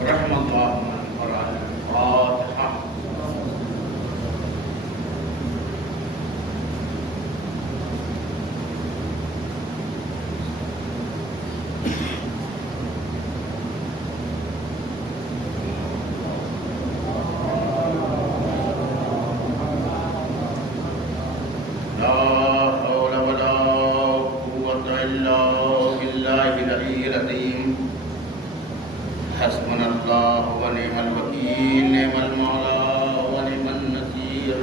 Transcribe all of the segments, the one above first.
رحم الله من قرأ الفاتحة. لا حول ولا قوة إلا بالله العلي العظيم. حسبنا الله ونعم الوكيل، نعم المولى ونعم النصير.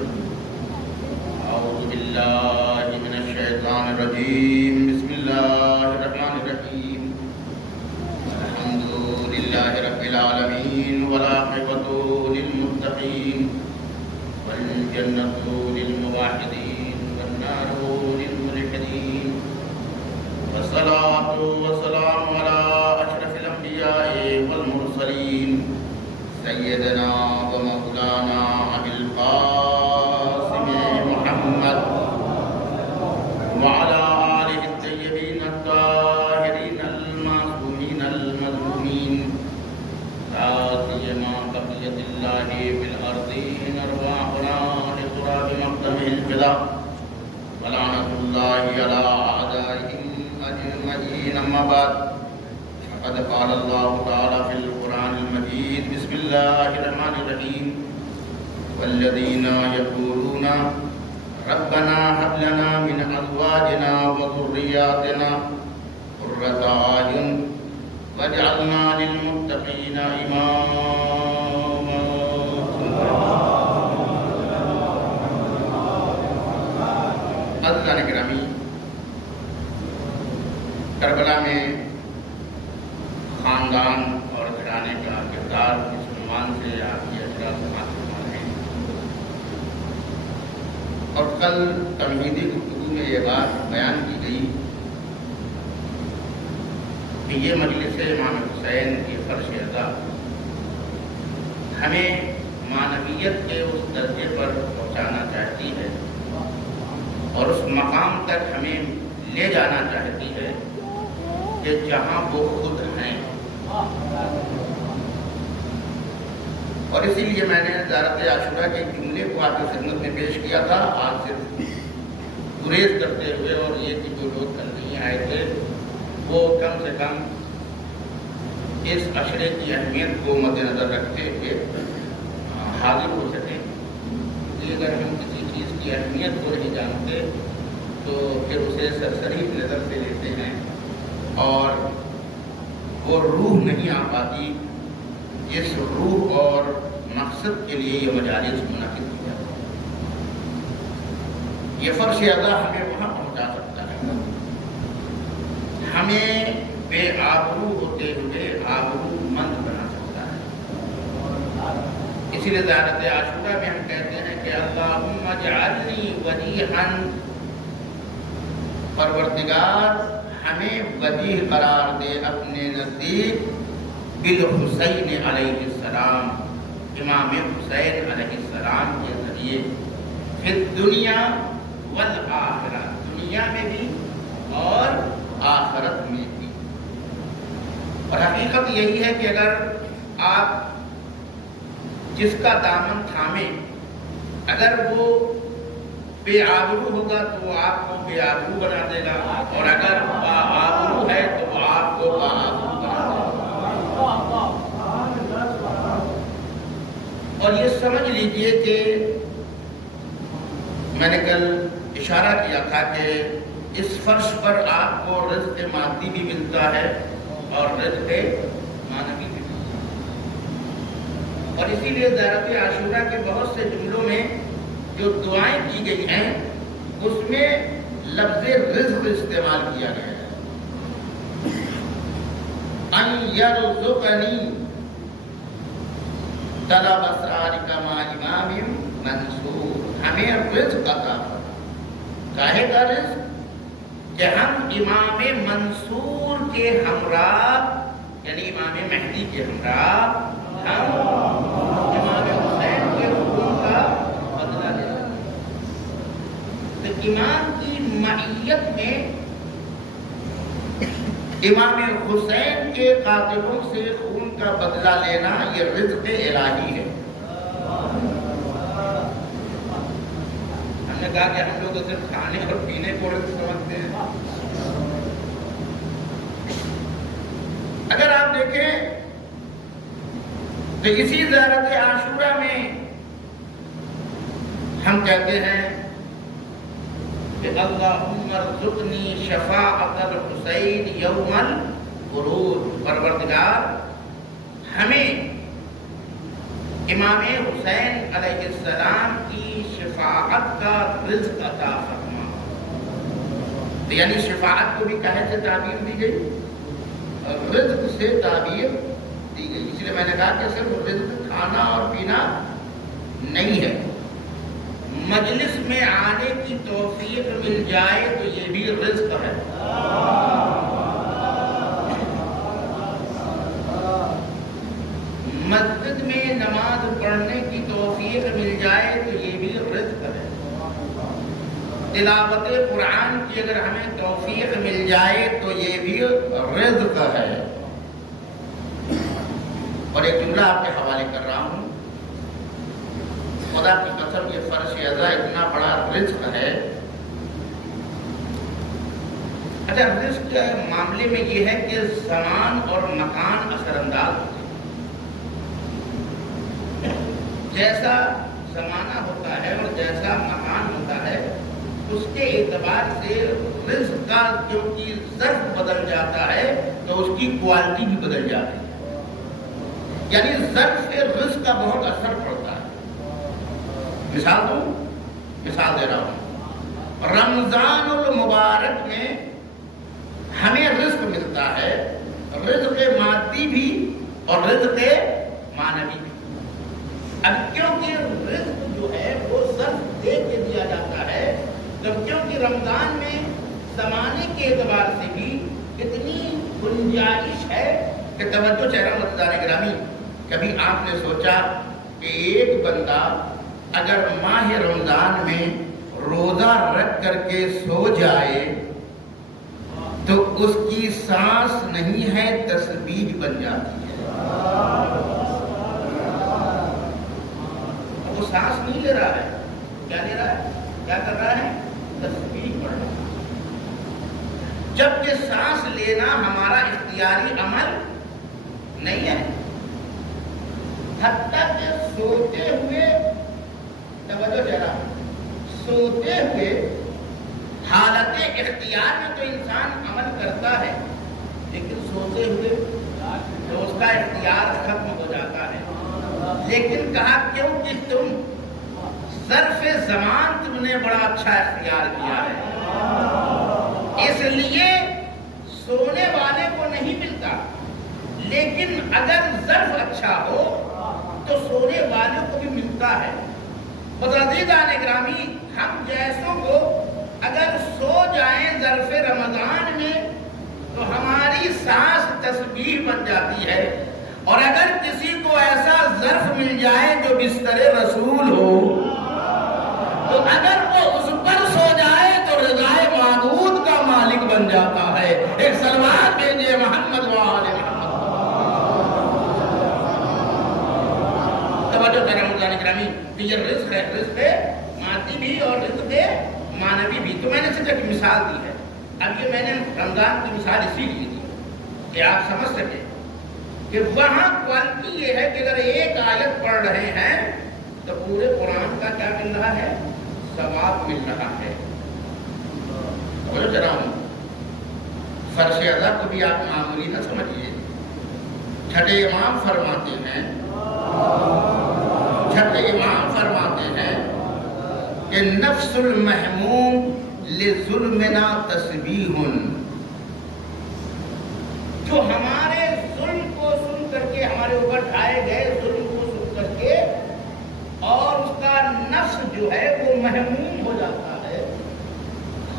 أعوذ بالله من الشيطان الرجيم. بسم الله الرحمن الرحيم. الحمد لله رب العالمين والعاقبة للمتقين والجنة للموحدين والنار للملحدين. والصلاة والسلام على أشرف الأنبياء والمرسلين سيدنا ومولانا أبي القاسم محمد وعلى آله الطيبين الطاهرين المعصومين المظلومين، لا سيما بقية الله في الأرضين أرواحنا لتراب مقدمه الفداء. ولعنة الله على أعدائهم أجمعين. أما بعد، فقد قال الله تعالى في القرآن المجيد. بسم الله الرحمن الرحيم. والذين يقولون ربنا هب لنا من أزواجنا وذرياتنا قرة أعين واجعلنا للمتقين إماما. حضرات گرامی، کربلا میں خاندان اور گھرانے کا کردار اس عنوان سے آپ کی اشرا سماعت ہیں. اور کل تمہیدی گفتگو میں یہ بات بیان کی گئی کہ یہ مجلس امام حسین کی فرش ادا ہمیں معنویت کے اس درجے پر پہنچانا چاہتی ہے اور اس مقام تک ہمیں لے جانا چاہتی ہے کہ جہاں وہ خود ہیں. اور اسی لیے میں نے زیارت عاشورہ کے جملے کو آپ کی خدمت میں پیش کیا تھا. آج صرف گریز کرتے ہوئے اور یہ کہ جو لوگ کل نہیں آئے تھے وہ کم سے کم اس عشرے کی اہمیت کو مد نظر رکھتے ہوئے حاضر ہو سکیں. کہ اگر ہم کسی چیز کی اہمیت کو نہیں جانتے تو پھر اسے سرسری نظر سے لیتے ہیں اور وہ روح نہیں آ پاتی. اس روح اور مقصد کے لیے یہ مجالس منعقد کی جاتی ہے. یہ فرش ادا ہمیں وہاں پہنچا سکتا ہے، ہمیں بے آبرو ہوتے ہوئے آبرو مند بنا سکتا ہے. اسی لیے زیارت عاشورہ میں ہم کہتے ہیں کہ اللہم اجعلنی وجیہا، پروردگار ہمیں وجیہ قرار دے اپنے نزدیک بالحسین علیہ السلام، امام حسین علیہ السلام کے ذریعے، پھر دنیا والآخرہ، دنیا میں بھی اور آخرت میں بھی. اور حقیقت یہی ہے کہ اگر آپ جس کا دامن تھامیں اگر وہ بے آبرو ہوگا تو وہ آپ کو بے آبرو بنا دے گا، اور اگر با آبرو ہے تو وہ آپ کو با آبرو بنا دے گا. اور یہ سمجھ لیجئے کہ میں نے کل اشارہ کیا تھا کہ اس فرش پر آپ کو رزق مادی بھی ملتا ہے اور رزق معنوی بھی ملتا ہے. اور اسی لیے زیارت عاشورہ کے بہت سے جملوں میں جو دعائیں کی گئی ہیں اس میں لفظ رزق استعمال کیا گیا ہے. ان یرزقنی طلب اسرارک مع امام منصور، ہمیں رزق عطا فرما. کاہے کا رزق؟ کہ ہم امام منصور کے ہمراہ، یعنی امام مہدی کے ہمراہ، ہم امام حسین کے حکم کا بدلہ لے سکیں. تو امام کی معیت میں امام حسین کے قاتلوں سے خون کا بدلہ لینا یہ رزق الہی ہے. ہم نے کہا کہ ہم لوگ تو صرف کھانے اور پینے کو رزق سمجھتے ہیں. اگر آپ دیکھیں تو اسی زیارت عاشورہ میں ہم کہتے ہیں کہ اللہم ارزقنی شفاعت الحسین یوم الخروج. پروردگار ہمیں امام حسین علیہ السلام کی شفاعت کا رزق عطا فرما. تو یعنی شفاعت کو بھی کہے سے تعبیر دی گئی اور رزق سے تعبیر دی گئی. اس لیے میں نے کہا کہ صرف رزق کھانا اور پینا نہیں ہے. مجلس میں آنے کی توفیق مل جائے تو یہ بھی رزق ہے. مسجد میں نماز پڑھنے کی توفیق مل جائے تو یہ بھی رزق ہے. تلاوت قرآن کی اگر ہمیں توفیق مل جائے تو یہ بھی رزق ہے. اور ایک جملہ آپ کے حوالے کر رہا ہوں. خدا کی قسم یہ فرش ازا اتنا بڑا رزق ہے. اچھا رزق کے معاملے میں یہ ہے کہ زمان اور مکان اثر انداز ہوتے ہیں. جیسا زمانہ ہوتا ہے اور جیسا مکان ہوتا ہے اس کے اعتبار سے رزق کا کیونکہ ظرف بدل جاتا ہے تو اس کی کوالٹی بھی بدل جاتی ہے. یعنی ظرف سے رزق کا بہت اثر پڑتا ہے. مثال دے رہا ہوں. رمضان المبارک میں ہمیں رزق ملتا ہے, رزق مادی بھی اور رزق معنوی بھی. اب کیونکہ رزق جو ہے وہ ظرف دے کے دیا جاتا ہے, جب کیونکہ رمضان میں زمانے کے اعتبار سے بھی اتنی گنجائش ہے کہ توجہ چہرہ متدار گرامی, کبھی آپ نے سوچا کہ ایک بندہ اگر ماہ رمضان میں روزہ رکھ کر کے سو جائے تو اس کی سانس نہیں ہے, تسبیح بن جاتی ہے. وہ سانس نہیں لے رہا ہے, کیا لے رہا ہے, کیا کر رہا ہے, تسبیح پڑھ رہا ہے. جبکہ سانس لینا ہمارا اختیاری عمل نہیں ہے. حتیٰ کہ سوتے ہوئے, توجہ ذرا, سوتے ہوئے حالت اختیار میں تو انسان عمل کرتا ہے, لیکن سوتے ہوئے تو اس کا اختیار ختم ہو جاتا ہے. لیکن کہا کیوں کہ تم ظرف زمان تم نے بڑا اچھا اختیار کیا ہے, اس لیے سونے والے کو نہیں ملتا. لیکن اگر ظرف اچھا ہو تو سونے والوں کو بھی ملتا ہے. عزیزان گرامی, ہم جیسوں کو اگر سو جائیں ظرف رمضان میں تو ہماری سانس تسبیح بن جاتی ہے. اور اگر کسی کو ایسا ظرف مل جائے جو بستر رسول ہو تو اگر وہ اس پر سو جائے تو رضائے معبود کا مالک بن جاتا ہے. ایک سلوات بھیجیے محمد وآل محمد. توجہ کریں مجھے گرامی, یہ رزق ہے, رزق مادی بھی اور رزق معنوی بھی. تو میں نے سوچا کہ مثال دی ہے. اب یہ میں نے رمضان کی مثال اسی لیے دی کہ آپ سمجھ سکیں کہ وہاں کوالٹی یہ ہے کہ اگر ایک آیت پڑھ رہے ہیں تو پورے قرآن کا کیا مل رہا ہے, ثواب مل رہا ہے. بولو ذرا ہوں, فرش ازا کو بھی آپ معمولی نہ سمجھیے. چھٹے امام فرماتے ہیں کہ نفس المحموم لظلمنا تسبیح, جو ہمارے ظلم کو سن کر کے, ہمارے اوپر ڈھائے گئے ظلم کو سن کر کے, اور اس کا نفس جو ہے وہ محموم ہو جاتا ہے,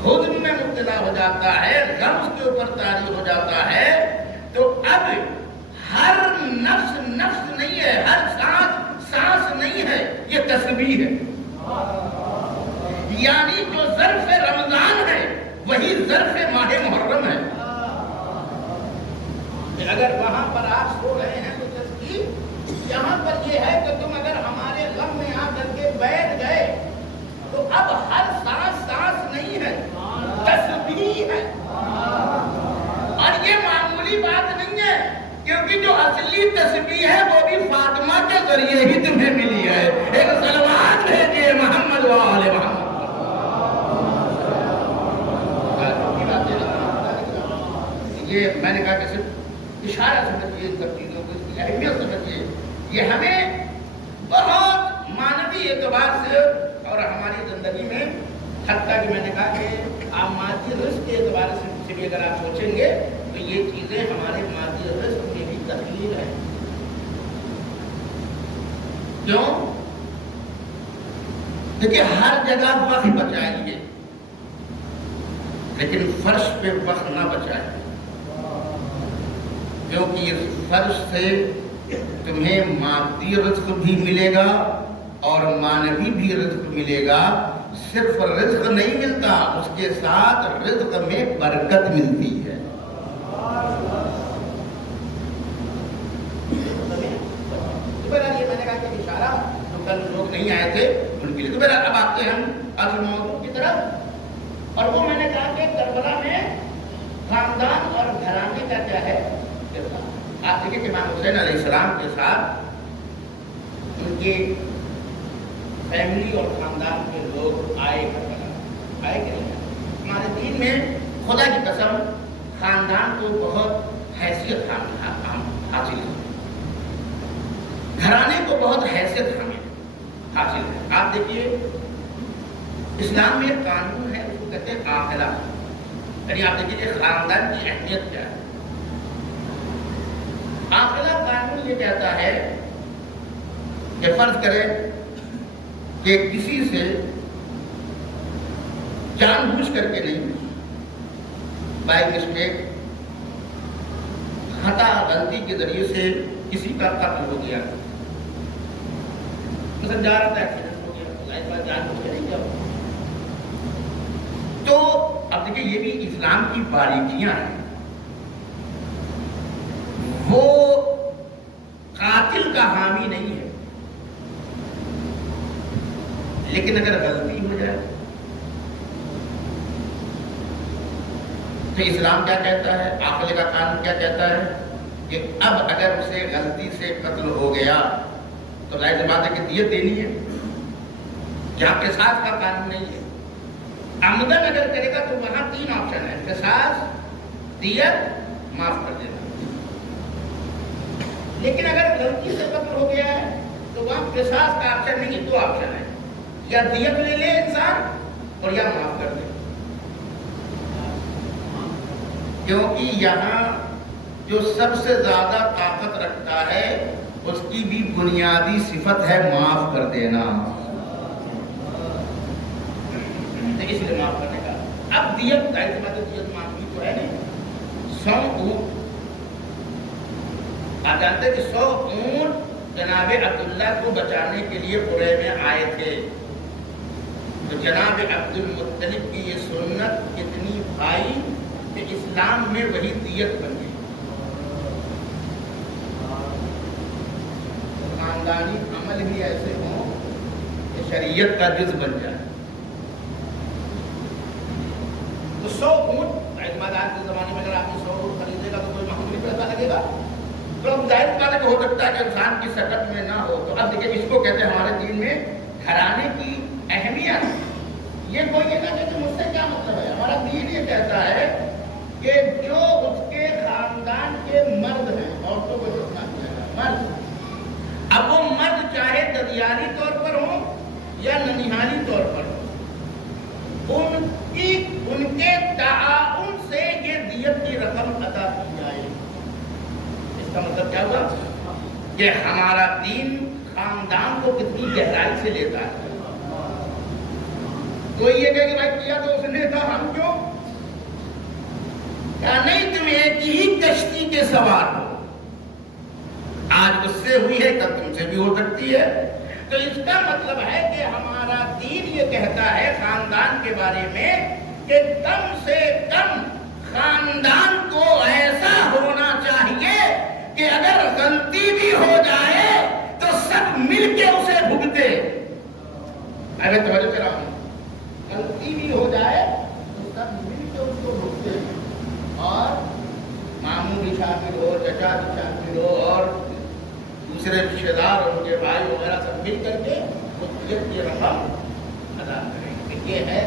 حزن میں مبتلا ہو جاتا ہے, غم اس کے اوپر طاری ہو جاتا ہے, تو اب ہر نفس نہیں ہے, ہر سانس نہیں ہے, یہ تسبیح ہے. یعنی جو ظرف رمضان ہے وہی ظرف ماہ محرم ہے. اگر وہاں پر آپ سو رہے ہیں تو تسبیح ہے وہ بھی فاطمہ کے ذریعے ہی تمہیں ملی ہے. ایک صلوات بھیجیے محمد و آل محمد. یہ میں نے کہا کہ صرف اشارہ سمجھیے ان سب چیزوں کو، اس کی اہمیت سمجھیے. یہ ہمیں بہت معنوی اعتبار سے اور ہماری زندگی میں، حتیٰ کہ میں نے کہا کہ آپ مادی رزق کے اعتبار سے بھی اگر آپ سوچیں گے تو یہ چیزیں ہمارے مادی رزق میں بھی تکلیف ہے. کیوں؟ دیکھیے ہر جگہ وقت بچائیے لیکن فرش پہ وقت نہ بچائیے، کیونکہ اس فرش سے تمہیں مادی رزق بھی ملے گا اور معنوی بھی رزق ملے گا. صرف رزق نہیں ملتا، اس کے ساتھ رزق میں برکت ملتی ہے. یہ میں نے کہا کہ اشارہ جو کل لوگ نہیں آئے تھے ان کے لیے. تو اب آتے ہیں ہم اصل موضوع کی طرف، اور وہ میں نے کہا کہ کربلا میں خاندان اور گھرانے کا کیا ہے. آپ دیکھیں کہ امام حسین علیہ السلام کے ساتھ ان کے فیملی اور خاندان کے لوگ آئے کہ نہیں. ہمارے دین میں خدا کی قسم خاندان کو بہت حیثیت حاصل ہے، گھرانے کو بہت حیثیت حاصل ہے. آپ دیکھیے اسلام میں ایک قانون ہے، اس کو کہتے ہیں عاقلہ. یعنی آپ دیکھیے خاندان کی اہمیت کیا ہے. عاقلہ قانون یہ کہتا ہے کہ فرض کریں کہ کسی سے جان بوجھ کر کے نہیں، بائی مسٹیک خطا غلطی کے ذریعے سے کسی کا قتل ہو گیا، مثلا جا رہا تھا ایکسیڈنٹ ہو گیا، جان بوجھ کے نہیں کیا. تو اب دیکھیے یہ بھی اسلام کی باریکیاں ہیں. وہ قاتل کا حامی نہیں ہے، لیکن اگر غلطی ہو جائے تو اسلام کیا کہتا ہے، عاقلے کا قانون کیا کہتا ہے کہ اب اگر اسے غلطی سے قتل ہو گیا تو ظاہر بات ہے کہ دیت دینی ہے. جہاں قصاص کا قانون نہیں ہے. عمدن اگر کرے گا تو وہاں 3 آپشن ہے: قصاص، دیت، معاف کر دینا. لیکن اگر غلطی سے قتل ہو گیا ہے تو وہاں قصاص کا آپشن نہیں ہے. 2 آپشن ہے: یا دیت لے لے انسان اور یا معاف کر دے. کیونکہ یہاں جو سب سے زیادہ طاقت رکھتا ہے اس کی بھی بنیادی صفت ہے معاف کر دینا. اس لیے معاف کرنے کا. اب دیت دیت معافی تو ہے نہیں. 100 اونٹ آپ جانتے ہیں کہ 100 اونٹ جناب عبداللہ کو بچانے کے لیے قرے میں آئے تھے. تو جناب عبد المطلب کی یہ سنت کتنی بھائی کہ اسلام میں وہی دیت بن گئی. خاندانی عمل بھی ایسے ہوں کہ شریعت کا جز بن جائے. تو 100 اونٹ اعتماد آج کے زمانے میں اگر آپ نے 100 اونٹ خریدے گا تو کوئی معمولی پیسہ لگے گا. تو اب ظاہر بات ہے کہ ہو سکتا ہے کہ انسان کی سکت میں نہ ہو. تو اب دیکھیں اس کو کہتے ہیں ہمارے دین میں گھرانے کی اہمیت. یہ کوئی یہ نہ کہ مجھ سے کیا مطلب ہے. ہمارا دین یہ کہتا ہے کہ جو اس کے خاندان کے مرد ہیں، عورتوں کو جتنا مرد، اب وہ مرد چاہے ددیالی طور پر ہو یا ننیحالی طور پر ہو، ان کے تعاون سے یہ دیت کی رقم ادا کی جائے. اس کا مطلب کیا ہوا کہ ہمارا دین خاندان کو کتنی گہرائی سے لیتا ہے. کوئی یہ کہ بھائی کیا تو اس نے تھا، ہم کیوں؟ کیا نہیں، تم ایک ہی کشتی کے سوار ہو. آج اس سے ہوئی ہے کل تم سے بھی ہو سکتی ہے. تو اس کا مطلب ہے کہ ہمارا دین یہ کہتا ہے خاندان کے بارے میں کہ کم سے کم خاندان کو ایسا ہونا چاہیے کہ اگر غلطی بھی ہو جائے تو سب مل کے اسے بھگتے. میں توجہ کرا ہوں، غلطی بھی ہو جائے تو سب مل کے اس کو بھگتے، اور ماموں بھی شامل ہو، چچا بھی شامل ہو، اور دوسرے رشتے دار اور ان کے بھائی وغیرہ سب مل کر کے وصیت کی رقم ادا کریں. یہ ہے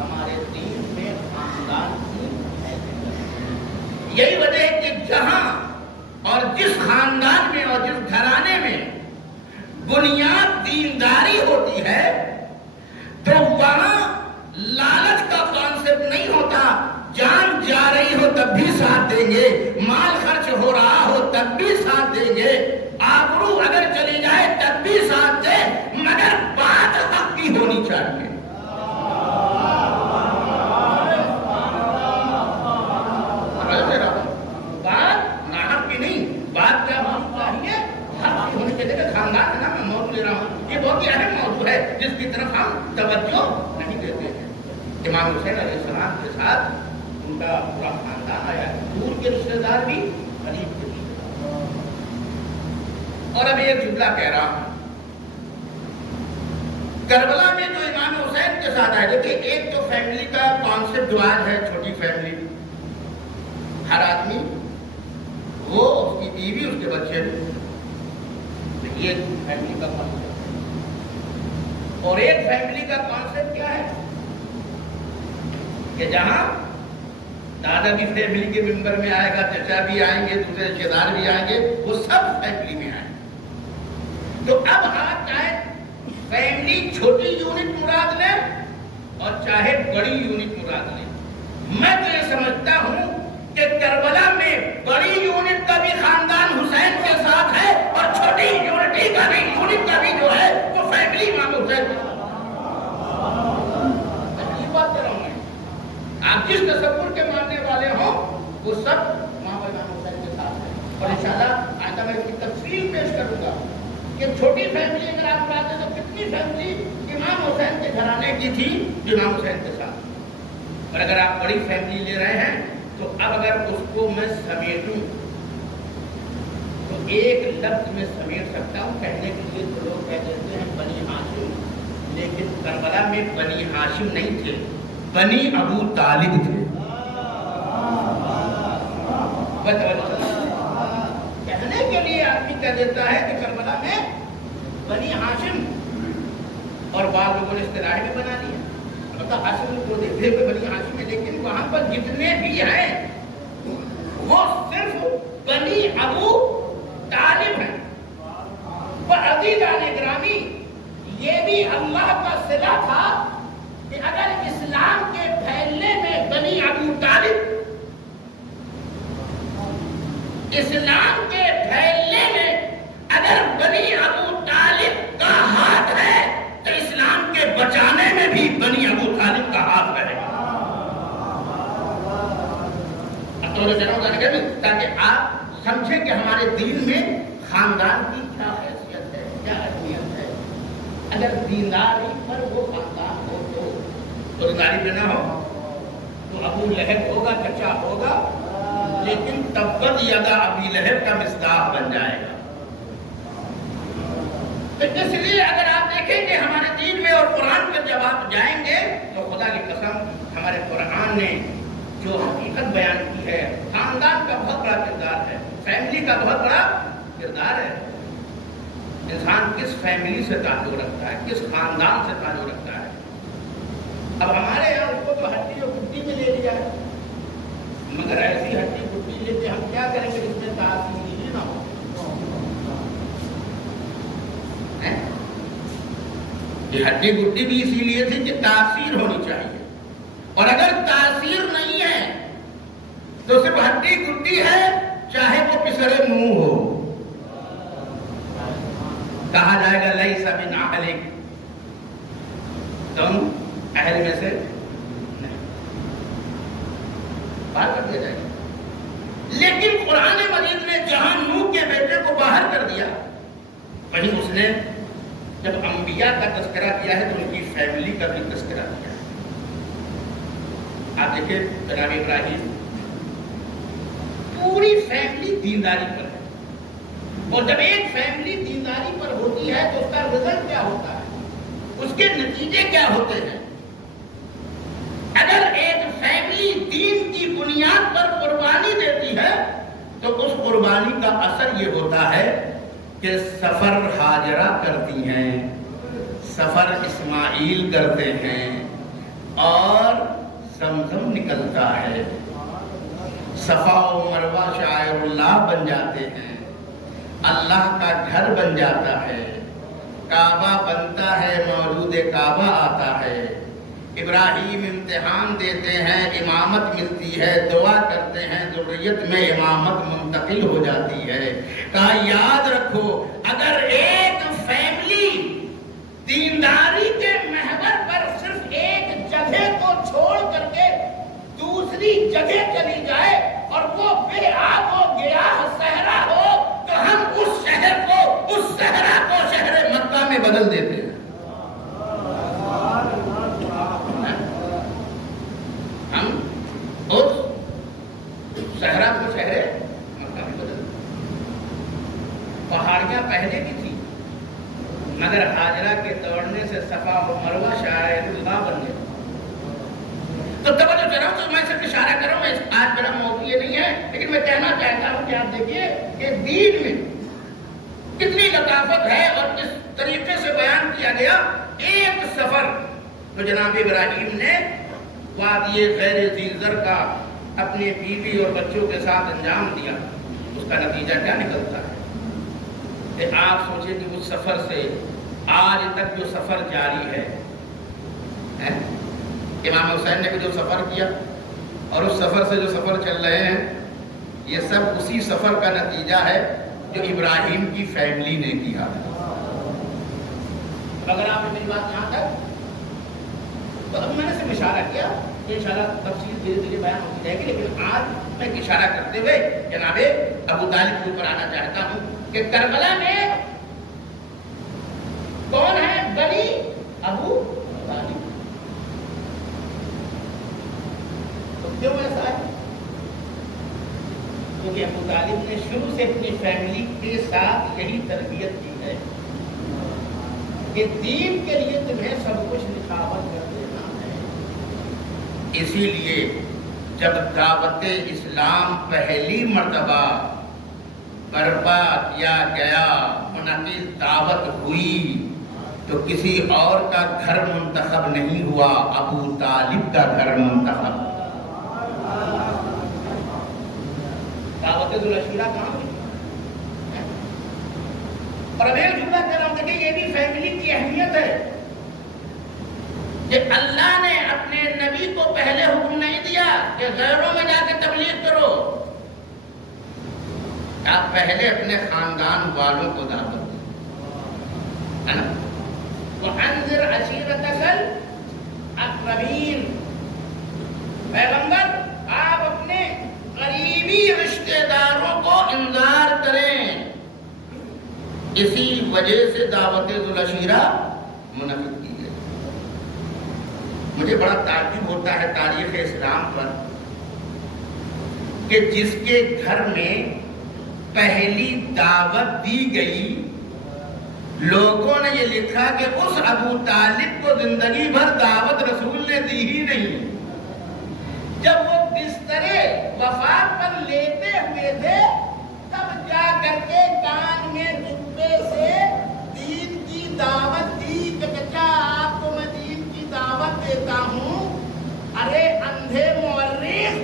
ہمارے دین میں خاندان کی حیثیت. یہی وجہ ہے کہ جہاں اور جس خاندان میں اور جس گھرانے میں بنیاد دینداری ہوتی ہے تو وہاں لالچ کا کانسیپٹ نہیں ہوتا. جان جا رہی ہو تب بھی ساتھ دیں گے, مال خرچ ہو رہا ہو تب بھی ساتھ دیں گے, آبرو اگر چلی جائے تب بھی ساتھ دیں, مگر بات حق کی ہونی چاہیے. بات ناحق کی نہیں, بات کیا ہونی چاہیے, حق کی ہونی چاہیے. خاندان کا میں موضوع لے رہا ہوں, یہ بہت ہی اہم موضوع ہے جس کی طرف ہم توجہ نہیں دیتے ہیں. امام حسین علیہ السلام کے ساتھ ان کا پورا خاندان آیا, دور کے رشتے دار بھی, قریب کے رشتے دار. اور ابھی ایک جملہ کہہ رہا ہوں, کربلا میں جو امام حسین کے ساتھ آئے, دیکھیے ایک تو فیملی کا کانسیپٹ جو آج ہے, چھوٹی فیملی, ہر آدمی وہ, اس کی بیوی, اس کے بچے, یہ فیملی کا کانسیپٹ. اور ایک فیملی کا کانسیپٹ کیا ہے کہ جہاں دادا بھی فیملی کے ممبر میں آئے گا, چچا بھی آئیں گے, دوسرے رشتے دار بھی آئیں گے, وہ سب فیملی میں آئیں گے. تو اب آپ چاہے فیملی چھوٹی یونٹ مراد لیں اور چاہے بڑی یونٹ مراد لیں, میں تو یہ سمجھتا ہوں کہ کربلا میں بڑی یونٹ کا بھی خاندان حسین کے ساتھ ہے اور چھوٹی یونٹ کا بھی جو ہے وہ فیملی امام حسین کے ساتھ. عجیب بات کر رہا ہوں میں, آپ جس تصور کے ماننے والے ہوں وہ سب امام حسین کے ساتھ ہے. اور انشاءاللہ آئندہ میں اس کی تفصیل پیش کروں گا کہ چھوٹی فیملی اگر آپ بتاتے تو کتنی فیملی امام حسین کے گھرانے کی تھی جو امام حسین کے ساتھ. اور اگر آپ بڑی فیملی لے رہے ہیں تو اب اگر اس کو میں سمیٹوں تو ایک لفظ میں سمیٹ سکتا ہوں. کہنے کے لیے تو لوگ کہہ دیتے ہیں بنی ہاشم, لیکن کربلا میں بنی ہاشم نہیں تھے, بنی ابو طالب تھے. کہنے کے لیے آدمی کہہ دیتا ہے کہ کربلا میں بنی ہاشم, اور بعض لوگوں نے اصطلاح بھی بنا لیا, مطلب ہاشم کو دیکھتے ہوئے بنی ہاشم ہے, لیکن وہاں پر جتنے بھی ہیں وہ صرف بنی ابو طالب ہیں. عزیزان گرامی, یہ بھی اللہ کا صلہ تھا کہ اگر اسلام کے پھیلنے میں بنی ابو طالب, اسلام کے پھیلنے میں اگر بنی ابو طالب کا ہاتھ ہے تو اسلام کے بچانے میں بھی بنی ابو طالب کا ہاتھ رہے گا. اب تو تاکہ آپ سمجھیں کہ ہمارے دین میں خاندان کی کیا حیثیت ہے, کیا اہمیت ہے. اگر دینداری پر وہ خاندان ہو تو دینداری پہ نہ ہو تو ابو لہب ہوگا, چچا ہوگا, لیکن تبت یدا ابی لہب کا مصداق بن جائے گا. تو اس لیے اگر آپ دیکھیں کہ ہمارے دین میں اور قرآن پر جب آپ جائیں گے تو خدا کی قسم ہمارے قرآن نے جو حقیقت بیان کی ہے, خاندان کا بہت بڑا کردار ہے, فیملی کا بہت بڑا کردار ہے. انسان کس فیملی سے تعلق رکھتا ہے, کس خاندان سے تعلق رکھتا ہے. اب ہمارے یہاں اس کو تو ہڈی اور گٹی میں لے لیا ہے, مگر ایسی ہڈی گٹی لے کے ہم کیا کریں گے جس میں تاثیر ہی نہ ہو. یہ ہڈی گٹی بھی اسی لیے تھی کہ تاثیر ہونی چاہیے, اور اگر تاثیر نہیں ہے تو صرف ہڈی گٹی ہے, چاہے وہ پسرے منہ ہو. کہا جائے گا لیس من اہلک, تم اہل میں سے نہیں, باہر کر دیا جائے گا. لیکن قرآن مجید نے جہاں نوح کے بیٹے کو باہر کر دیا, وہیں اس نے جب انبیاء کا تذکرہ کیا ہے تو ان کی فیملی کا بھی تذکرہ کیا ہے. آپ دیکھیں جناب ابراہیم, پوری فیملی دینداری پر ہے, اور جب ایک فیملی دینداری پر ہوتی ہے تو اس کا رزلٹ کیا ہوتا ہے, اس کے نتیجے کیا ہوتے ہیں. اگر ایک فیملی دین کی بنیاد پر قربانی دیتی ہے تو اس قربانی کا اثر یہ ہوتا ہے کہ سفر ہاجرہ کرتی ہیں، سفر اسماعیل کرتے ہیں اور زمزم نکلتا ہے، صفا و مروہ شاعر اللہ بن جاتے ہیں، اللہ کا گھر بن جاتا ہے، کعبہ بنتا ہے، مولود کعبہ آتا ہے، ابراہیم امتحان دیتے ہیں، امامت ملتی ہے، دعا کرتے ہیں، ذریت میں امامت منتقل ہو جاتی ہے۔ کہا یاد رکھو اگر ایک فیملی دینداری کے محور پر صرف ایک جگہ کو چھوڑ کر کے دوسری جگہ چلی جائے اور وہ بے آب و گیاہ صحرا ہو تو ہم اس شہر کو، اس صحرا کو شہر مکہ میں بدل دیتے ہیں۔ ہم اس صحرا کو شہر مکہ میں بدل دیتے ہیں۔ پہاڑیاں پہلے کی تھی مگر ہاجرہ کے دوڑنے سے صفا و مروہ شاعر اللہ بن گئے۔ تو توجہ کر رہا ہوں، تو میں صرف اشارہ کر رہا ہوں، آج میرا موضوع یہ نہیں ہے، لیکن میں کہنا چاہتا ہوں کہ آپ دیکھیے کہ دین میں کتنی لطافت ہے اور کس طریقے سے بیان کیا گیا۔ ایک سفر تو جناب ابراہیم نے وادی غیر ذی زر کا اپنے بیوی اور بچوں کے ساتھ انجام دیا، اس کا نتیجہ کیا نکلتا ہے کہ آپ سوچیں کہ اس سفر سے آج تک جو سفر جاری ہے، امام حسین نے بھی جو سفر کیا اور اس سفر سے جو سفر چل رہے ہیں، یہ سب اسی سفر کا نتیجہ ہے جو ابراہیم کی فیملی نے کیا ہے۔ اگر آپ نے میری بات یہاں تک، تو اب میں نے صرف اشارہ کیا کہ انشاءاللہ تفصیل دھیرے دھیرے بیان ہوتی جائے گی، لیکن آج میں ایک اشارہ کرتے ہوئے جناب ابو طالب کے اوپر آنا چاہتا ہوں کہ کربلا میں کون ہے بنی ابو طالب؟ کیوں ایسا ہے؟ کیونکہ ابو طالب نے شروع سے اپنی فیملی کے ساتھ یہی تربیت کی ہے کہ دین کے لیے تمہیں سب کچھ نکھاوت کر دینا ہے۔ اسی لیے جب دعوت اسلام پہلی مرتبہ برپا کیا گیا، منعقد دعوت ہوئی، تو کسی اور کا گھر منتخب نہیں ہوا، ابو طالب کا گھر منتخب۔ دعوت ذوالعشیرہ کہاں ہوئی؟ اور اب ایک جملہ کہہ رہا ہوں کہ یہ بھی فیملی کی اہمیت ہے کہ اللہ نے اپنے نبی کو پہلے حکم نہیں دیا کہ غیروں میں جا کے تبلیغ کرو، آپ پہلے اپنے خاندان والوں کو دعوت دیں، ہے نا؟ وَأَنذِرْ عَشِيرَتَكَ الْأَقْرَبِينَ، پیغمبر آپ اپنے قریبی رشتہ داروں کو انذار کریں۔ اسی وجہ سے دعوت ذوالعشیرہ منعقد کی گئی۔ مجھے بڑا تعجب ہوتا ہے تاریخ اسلام پر کہ جس کے گھر میں پہلی دعوت دی گئی، لوگوں نے یہ لکھا کہ اس ابو طالب کو زندگی بھر دعوت رسول نے دی ہی نہیں۔ جب وہ بسترے وفات پر لیتے ہوئے تھے تب جا کر کے کان میں جبے سے دین کی دعوت دی کہ چچا آپ کو میں دین کی دعوت دیتا ہوں۔ ارے اندھے مورخ،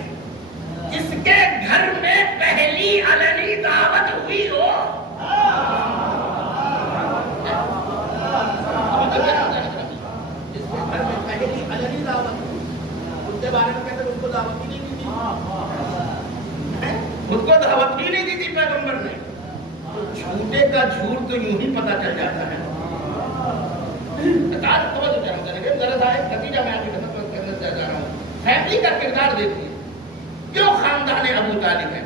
جس کے گھر میں پہلی علنی دعوت ہوئی ہو، جس کے گھر میں پہلی علنی دعوت ہوئی، اس کے بارے میں کہتے ہیں اس کو دعوت ہی نہیں دی تھی، خود کو دعوت ہی نہیں دی تھی پیغمبر نے۔ تو جھوٹے کا جھوٹ تو یوں ہی پتہ چل جاتا ہے۔ غرض ہے نتیجہ میں آپ کی خدمت کرنا چاہ رہا ہوں، فیملی کا کردار دیکھیے۔ کیوں خاندان ابو طالب ہے؟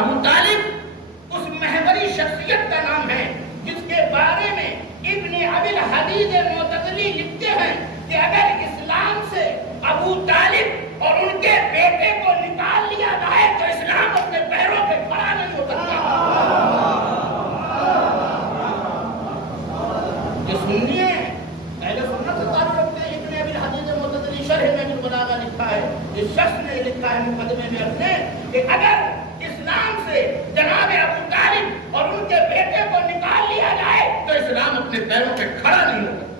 ابو طالب اس محوری شخصیت کا نام ہے جس کے بارے میں ابن ابی الحدید معتزلی لکھتے ہیں کہ اگر اسلام سے ابو طالب اور ان کے بیٹے کو نکال لیا جائے تو اسلام اپنے پیروں پہ کھڑا نہیں ہو سکتا۔ یہ سنیے، اہل سنت سے تعلق رکھتے ہیں، ابن ابی الحدید معتزلی شرح نہج البلاغہ لکھا ہے، اس شخص نے لکھا ہے مقدمے میں اپنے کہ اگر اسلام سے جناب ابو طالب اور ان کے بیٹے کو نکال اپنے پیروں پہ کھڑا نہیں ہو سکتا.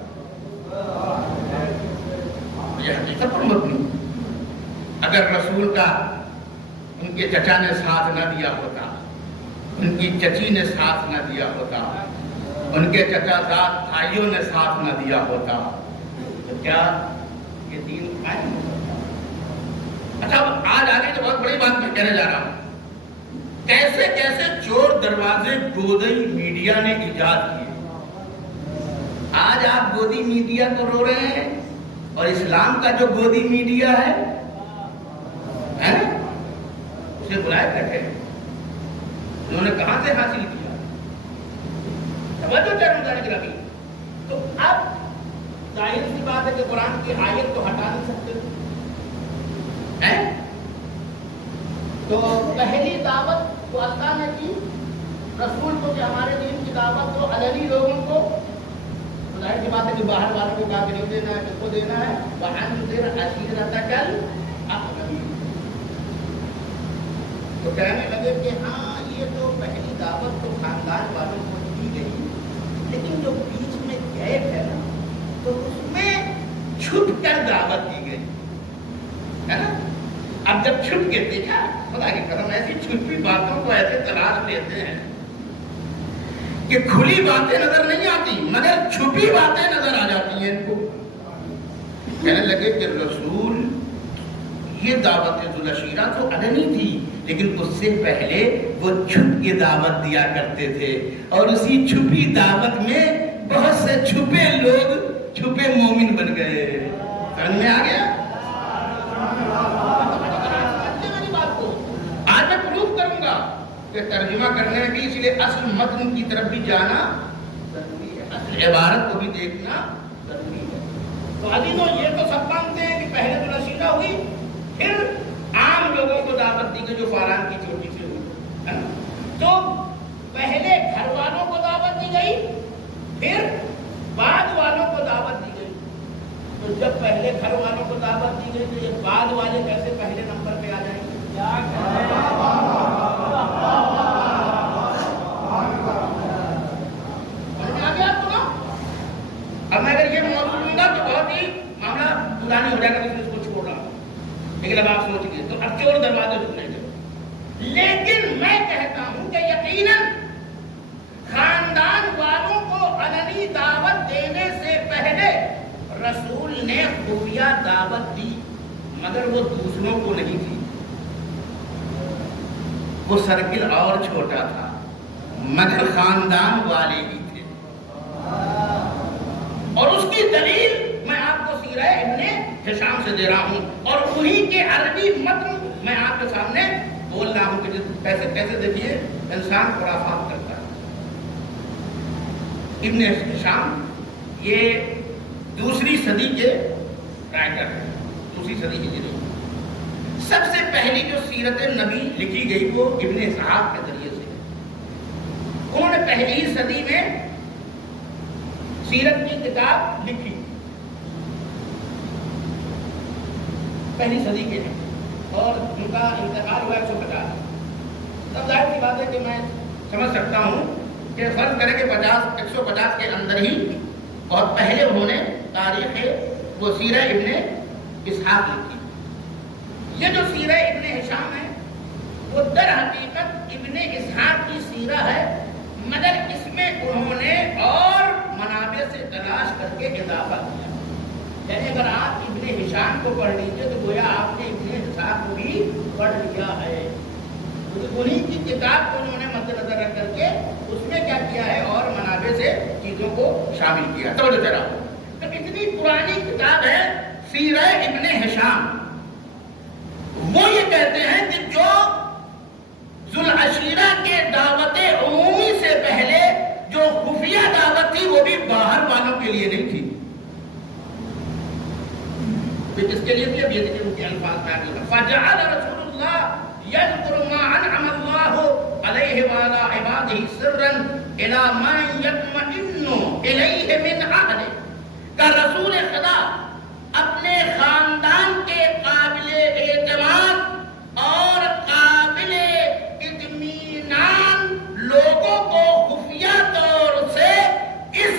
یہ حقیقت پر مبنی. اگر رسول کا ان کے چچا نے ساتھ نہ دیا ہوتا، ان کی چچی نے ساتھ نہ دیا ہوتا، ان کے چچا زاد بھائیوں نے ساتھ نہ دیا ہوتا، تو کیا یہ دین قائم ہو سکتا؟ اچھا آج آگے جو بہت بڑی بات میں کہنے جا رہا ہوں، کیسے کیسے چور دروازے گودئی میڈیا نے ایجاد کیے. آج آپ گودی میڈیا کو رو رہے ہیں، اور اسلام کا جو گودی میڈیا ہے اسے بلائے بیٹھے. انہوں نے کہاں سے حاصل کیا؟ توجہ چاہوں گا گرامی. تو اب ظاہر سی بات ہے کہ قرآن کی آیت تو ہٹا نہیں سکتے. تو پہلی دعوت تو اللہ نے کی رسول کو کہ ہمارے دین کی دعوت تو علنی لوگوں کو. ظاہر سی بات ہے کہ باہر والوں کو کہا کہ نہیں دینا ہے، کس کو دینا ہے؟ وَأَنذِرْ عَشِيرَتَكَ الْأَقْرَبِينَ. تو کہنے لگے کہ ہاں یہ تو پہلی دعوت تو خاندان والوں کو دی گئی، لیکن جو بیچ میں گیپ ہے نا، تو اس میں چھپ کر دعوت دی گئی ہے نا. اب جب چھپ کے دیکھا، خدا کی قسم ایسی چھپی باتوں کو ایسے تلاش لیتے ہیں کہ کھلی باتیں نظر نہیں آتی مگر چھپی باتیں نظر آ جاتی ہیں ان کو. کہنے لگے کہ رسول یہ دعوت ذوالعشیرہ تو علنی تھی، لیکن اس سے پہلے وہ چھپ کے دعوت دیا کرتے تھے، اور اسی چھپی دعوت میں بہت سے چھپے لوگ چھپے مومن بن گئے. سمجھ میں آ گیا؟ آج میں پروف کروں گا کہ ترجمہ کرنے میں بھی اس لیے اصل متن کی طرف بھی جانا ضروری ہے، اصل عبارت کو بھی دیکھنا ضروری ہے. تو عزیزوں یہ تو سب مانتے ہیں کہ پہلے ذوالعشیرہ ہوئی، پھر عام لوگوں کو دعوت دی گئی جو فاران کی چوٹی سے ہوئی ہے نا. تو پہلے گھر والوں کو دعوت دی گئی، پھر بعد والوں کو دعوت دی گئی. تو جب پہلے گھر والوں کو دعوت دی گئی تو یہ بعد والے کیسے پہلے نمبر پہ آ جائیں گے؟ اب میں اگر یہ موضوع لوں گا تو بہت ہی معاملہ پرانی ہو جائے گا، اس کو چھوڑ رہا ہوں. لیکن اب آپ سوچ گئے تو اب چور دروازے رکنے دو. لیکن میں کہتا ہوں کہ یقیناً خاندان والوں کو علنی دعوت دینے سے پہلے رسول نے خفیہ دعوت دی، مگر وہ دوسروں کو نہیں تھی. وہ سرکل اور چھوٹا تھا مگر خاندان والے ہی تھے. اور اس کی دلیل میں آپ کو سیرہ ابن ہشام سے دے رہا ہوں، اور انہی کے عربی متن میں آپ کے سامنے بول رہا ہوں کہ کیسے کیسے دیکھیے انسان خرافات کرتا ہے. ابن ہشام یہ دوسری صدی کے رائٹر ہیں، دوسری صدی ہجری. سب سے پہلی جو سیرت نبی لکھی گئی وہ ابن اسحاق کے ذریعے سے. انہوں نے پہلی ہی صدی میں سیرت کی کتاب لکھی، پہلی صدی کے ہیں، اور ان کا انتقال ہوا 150. تب ظاہر سی بات ہے کہ میں سمجھ سکتا ہوں کہ فرض کریں کہ 150 کے اندر ہی بہت پہلے انہوں نے تاریخ وہ سیرہ ابن اسحاق لکھی. یہ جو سیرہ ابن ہشام ہے وہ در حقیقت ابن اسحاق کی سیرہ ہے، مگر اس میں انہوں نے اور منابع سے تلاش کر کے اضافہ کیا. یعنی اگر آپ ابن ہشام کو پڑھ لیجیے تو گویا آپ نے ابن اسحاق کو بھی پڑھ لیا ہے. انہی کی کتاب کو انہوں نے مد نظر رکھ کر کے اس میں کیا کیا ہے اور منابع سے چیزوں کو شامل کیا. تو اتنی پرانی کتاب ہے سیرہ ابن ہشام. وہ یہ کہتے ہیں کہ جو ذوالعشیرہ کے دعوت عمومی سے پہلے جو خفیہ دعوت تھی وہ بھی باہر والوں کے لیے نہیں تھی. کس کے لیے تھی؟ اب یہ دیکھیں ان کے الفاظ میں آگے فَجَعَلَ رَسُولُ اللَّهِ يَذْكُرُ مَا أَنْعَمَ اللَّهُ عَلَيْهِ وَعَلَىٰ عِبَادِهِ سِرًّا إِلَىٰ مَن يَطْمَئِنُّ إِلَيْهِ مِنْ أَهْلِهِ. کہ رسول خدا اپنے خاندان کے قابل اعتماد اور قابل اطمینان لوگوں کو خفیہ طور سے اس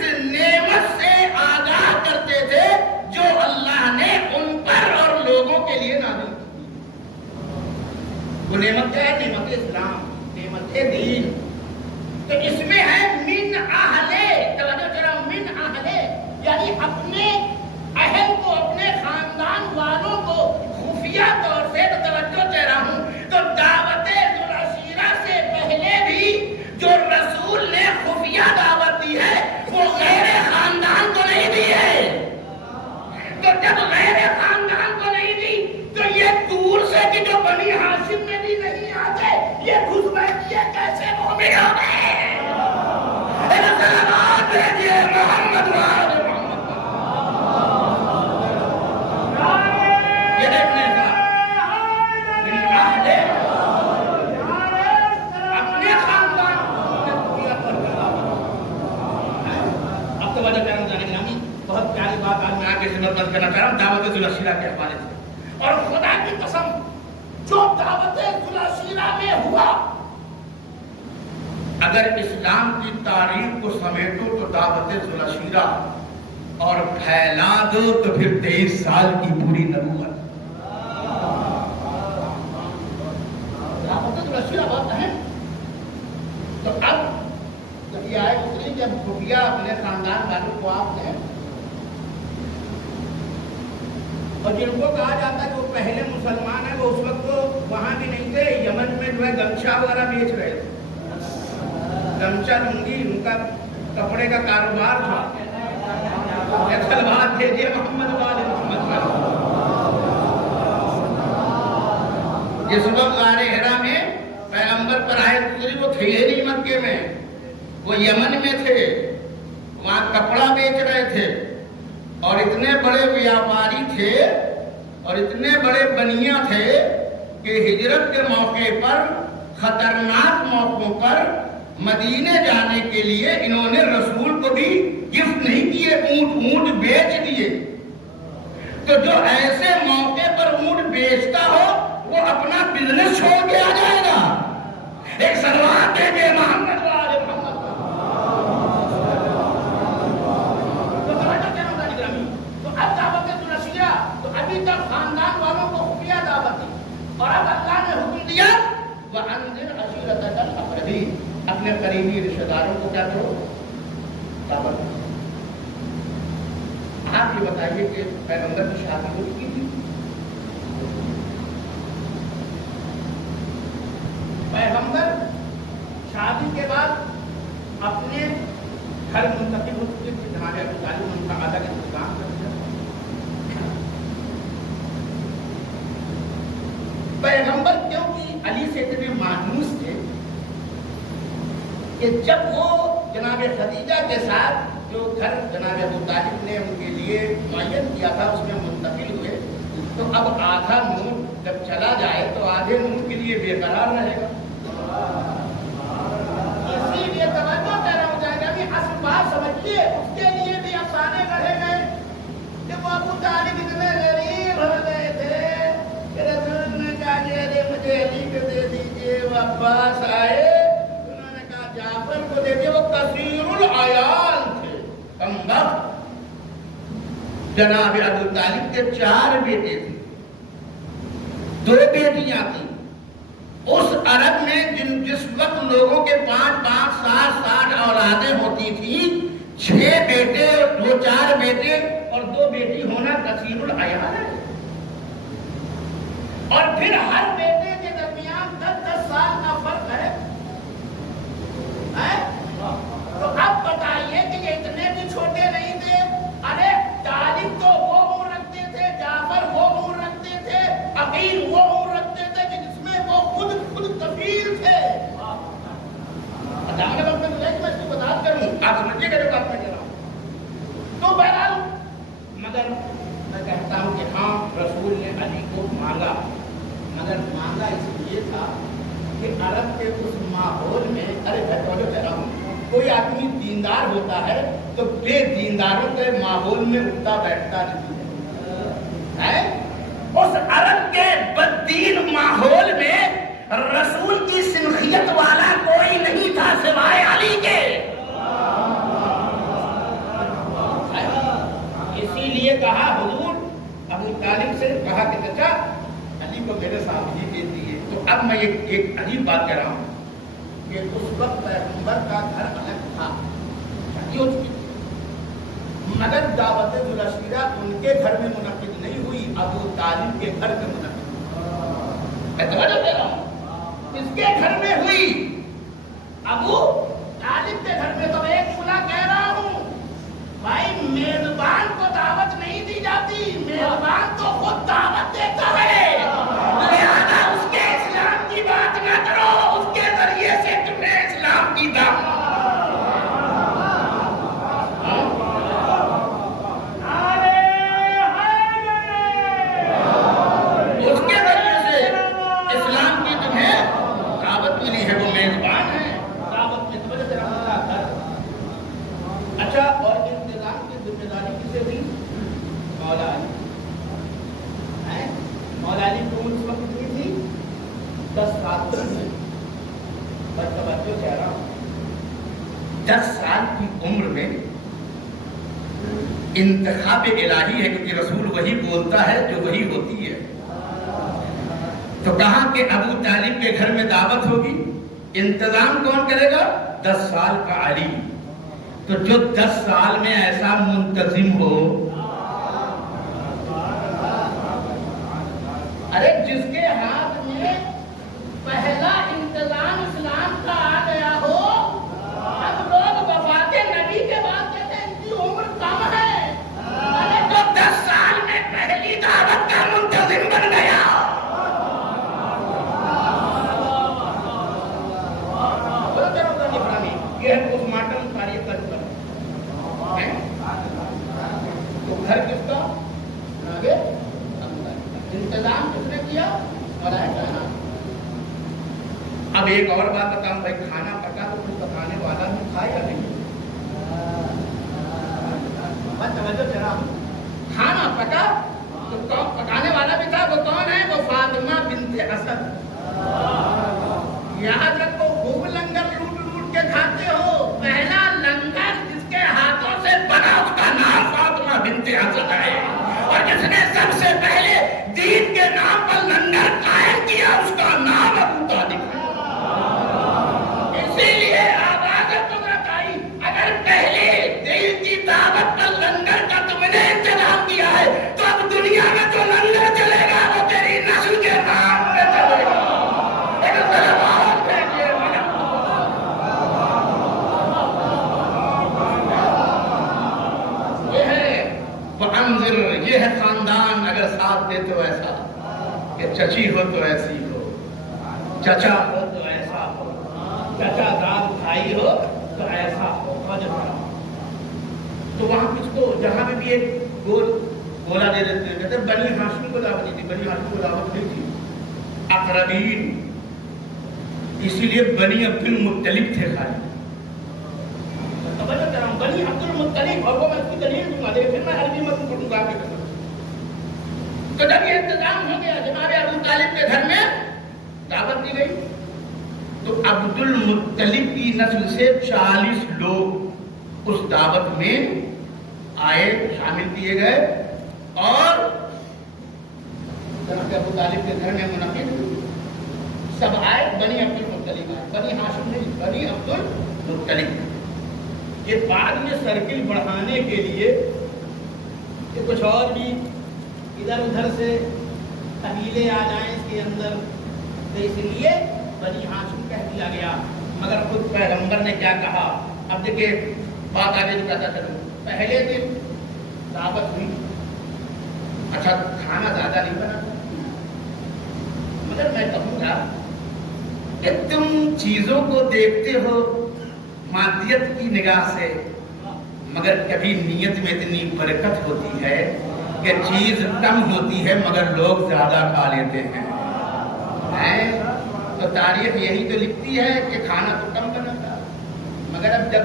کی خدمت مند کرنا چاہ رہا ہوں دعوت ذوالعشیرہ کے حوالے سے. اور خدا کی قسم جو دعوت ذوالعشیرہ میں ہوا، اگر اسلام کی تاریخ کو سمیٹو تو دعوت ذوالعشیرہ اور پھیلا دو تو پھر 23 سال کی پوری نبوت. دعوت ذوالعشیرہ بات ہے. تو اب جب یہ آئے گزری جب خفیہ اپنے خاندان والوں کو آپ نے، اور جن کو کہا جاتا ہے کہ وہ پہلے مسلمان ہیں، وہ اس وقت تو وہاں بھی نہیں تھے، یمن میں جو ہے گمچا وغیرہ بیچ رہے تھے. گمچا لنگی ان کا کپڑے کا کاروبار تھا. سلوات بھیجیے محمد والے محمد پر. جس وقت غار حرا میں پیغمبر پر آئے گزری وہ تھے نہیں مکے میں، وہ یمن میں تھے، وہاں کپڑا بیچ رہے تھے. اور اتنے بڑے ویاپاری تھے اور اتنے بڑے بنیا تھے کہ ہجرت کے موقع پر، خطرناک موقعوں پر مدینے جانے کے لیے انہوں نے رسول کو بھی گفٹ نہیں کیے، اونٹ بیچ دیے. تو جو ایسے موقع پر اونٹ بیچتا ہو وہ اپنا بزنس چھوڑ کے آ جائے گا. ایک سلوات دے دے محمد والے محمد. تو اب دعوت ذوالعشیرہ، تو ابھی تک خاندان والوں کو خفیہ دعوت دی، اور اب اللہ نے حکم دیا وَأَنذِرْ عَشِيرَتَكَ الْأَقْرَبِينَ، اپنے قریبی رشتہ داروں کو کیا کرو؟ دعوت. آپ یہ بتائیے کہ پیغمبر کی شادی ہو چکی تھی. پیغمبر شادی کے بعد اپنے گھر منتقل ہو چکے تھے. جناب ابو طالب ان کا آدھا کا انتظام کر دیا. پیغمبر کیونکہ علی سے اتنے مانوس تھے کہ جب وہ جناب خدیجہ کے ساتھ جو گھر جناب ابو طالب نے ان کے لیے معین کیا تھا اس میں منتقل ہوئے، تو اب آدھا نور جب چلا جائے تو آدھے نور کے لیے بے قرار رہے گا. اسی لیے توجہ پیدا ہو جائے گا کہ اسباب سمجھیے اس کے لیے بھی افسانے گڑھے گئے کہ وہ ابو طالب اتنے غریب ہو گئے تھے کہ رسول نے کہا کہ مجھے علی کو دے دیجیے. وہ عباس آئے، انہوں نے کہا جعفر کو دے دیجیے. وہ کثیر العیال تھے، کمبخت. جناب ابو طالب کے 4 بیٹے تھے، 2 بیٹیاں تھیں. اس عرب میں جس وقت لوگوں کے 5 7 اولادیں ہوتی تھیں، 6 بیٹے 4 بیٹے اور 2 بیٹی ہونا کثیر العیال ہے. اور پھر ہر بیٹے کے درمیان 10 سال کا فرق ہے. تو اب بتائیے کہ یہ اتنے بھی چھوٹے نہیں تھے. ارے طالب تو وہ عمر رکھتے تھے، جعفر وہ عمر رکھتے تھے، عقیل وہ عمر رکھتے تھے کہ جس میں وہ خود کفیل تھے. میں اس کو بتا کروں، آپ سمجھیے گا جو بات میں کہہ رہا ہوں. تو بہرحال مگر میں کہتا ہوں کہ ہاں رسول نے علی کو مانگا، مگر مانگا اس لیے تھا کہ عرب کے اس ماحول میں، ارے میں توجہ کہہ رہا ہوں، کوئی آدمی دیندار ہوتا ہے تو بے دینداروں کے ماحول میں اٹھتا بیٹھتا نہیں ہے. اس عرب کے بددین ماحول میں رسول کی سنخیت والا کوئی نہیں تھا سوائے علی کے. اسی لیے کہا حضور ابو طالب سے کہا کہ چچا علی کو میرے ساتھ ہی دے دیے. تو اب میں ایک عجیب بات کہہ رہا ہوں کہ اس وقت پیغمبر کا گھر الگ تھا، شادی ہو چکی تھی، مگر دعوت ذوالعشیرہ ان کے گھر میں منعقد نہیں ہوئی، ابو طالب کے گھر میں منعقد ہوئی. میں توجہ دے رہا ہوں، اس کے گھر میں ہوئی، ابو طالب کے گھر میں. تو ایک صلح کہہ رہا ہوں بھائی، میزبان کو دعوت نہیں دی جاتی، میزبان تو خود دعوت دیتا ہے. لہذا اس کے اسلام کی بات نہ کرو، اس کے ذریعے سے تمہیں اسلام کی دعوت. اس کے ذریعے سے اسلام کی تمہیں دعوت ملی ہے، وہ میزبان ہے. دعوت میں کی عمر میں انتخاب الہی ہے، کیونکہ رسول وہی بولتا ہے جو وہی ہوتی ہے. تو کہا کہ ابو طالب کے گھر میں دعوت ہوگی، انتظام کون کرے گا؟ 10 سال کا علی. تو جو 10 سال میں ایسا منتظم ہو، ارے جس کے ہاتھ میں پہلا انتظام اسلام کا آ گیا ہو. اب لوگ وفات نبی کے بعد کہتے ہیں ان کی عمر کم ہے، ارے جو 10 سال میں پہلی دعوت کا منتظم بن گیا. یہ ہے پوسٹ مارٹم تاریخ کا تو گھر کس کا آگے انتظام کس نے کیا اور ایسا. اب ایک اور بات بتاؤں بھائی، کھانا پکا تو کچھ پکانے والا نے کھایا نہیں. کھانا پکا تو پکانے والا بھی تھا. وہ کون ہے؟ وہ فاطمہ بنت اسد. یاد رکھو، خوب لنگر لوٹ لوٹ کے کھاتے ہو. پہلا لنگر جس کے ہاتھوں سے بنا اس کا نام فاطمہ بنت اسد ہے، اور جس نے سب سے پہلے دین کے نام پر لنگر قائم کیا اس کا نام ابو طالب ہے. اسی لیے آواز قدرت آئی، اگر پہلے دین کی دعوت پر لنگر کا تم نے انتظام کیا ہے تو اب دنیا میں جو لنگر چلے گا وہ تیری نسل کے نام پہ چلے گا. یہ ہے خاندان. اگر ساتھ دے تو ایسا کہ چچی ہو تو ایسی ہو، چچا ہو تو ایسا ہو، چچا دار بھائی ہو تو ایسا ہو. تو وہاں کچھ کو جہاں میں بھی ایک گولا دے دیتے ہیں، کہتے ہیں بنی ہاشم کو دعوت دی تھی. بنی ہاشم کو دعوت نہیں تھی، اقربین. اسی لیے بنی عبد المطلب تھے خالی. بنی عبد المطلب، اور وہ میں اس کی دلیل دوں گا، لیکن میں ہر قیمت کو پڑھوں گا آپ کے قدر. تو جب یہ انتظام ہو گیا، جناب ابو طالب کے گھر میں دعوت دی گئی، تو عبد المطلب کی نسل سے 40 لوگ اس دعوت میں آئے، شامل کیے گئے، اور جناب ابو طالب کے گھر میں منعقد سب آئے. بنی عبد المطلب آئے، بنی ہاشم نہیں، بنی عبد المطلب. یہ بعد میں سرکل بڑھانے کے لیے کہ کچھ اور بھی ادھر ادھر سے قبیلے آ جائیں اس کے اندر، تو اس لیے بنی ہاشم کہہ دیا گیا. مگر خود پیغمبر نے کیا کہا؟ اب دیکھیں بات آگے بتاتا چلوں. پہلے دن دعوت ہوئی، اچھا کھانا زیادہ نہیں بنا، مگر میں کہوں گا کہ تم چیزوں کو دیکھتے ہو مادیت کی نگاہ سے، مگر کبھی نیت میں اتنی برکت ہوتی ہے کہ چیز کم ہوتی ہے مگر لوگ زیادہ کھا لیتے ہیں. تو تاریخ یہی تو لکھتی ہے کہ کھانا تو کم بنا تھا، مگر اب جب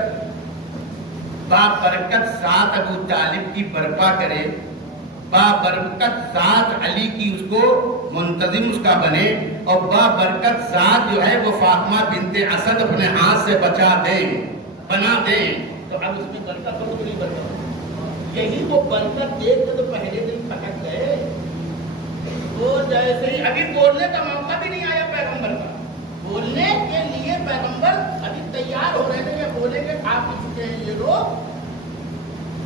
بابرکت ذات ابو طالب کی برپا کرے، بابرکت ذات علی کی اس کو منتظم اس کا بنے، اور بابرکت ذات جو ہے وہ فاطمہ بنت اسد اپنے ہاتھ سے بچا دیں، بنا دیں، تو اب اس میں برکت ہو تو نہیں برکت. یہی وہ برکت دیکھ کے تو پہلے دن پھٹک گئے. وہ جیسے ہی ابھی بولنے کا موقع بھی نہیں آیا پیغمبر کا، بولنے کے لیے پیغمبر ابھی تیار ہو رہے تھے کہ بولیں گے آپ بھی چکے ہیں یہ لوگ.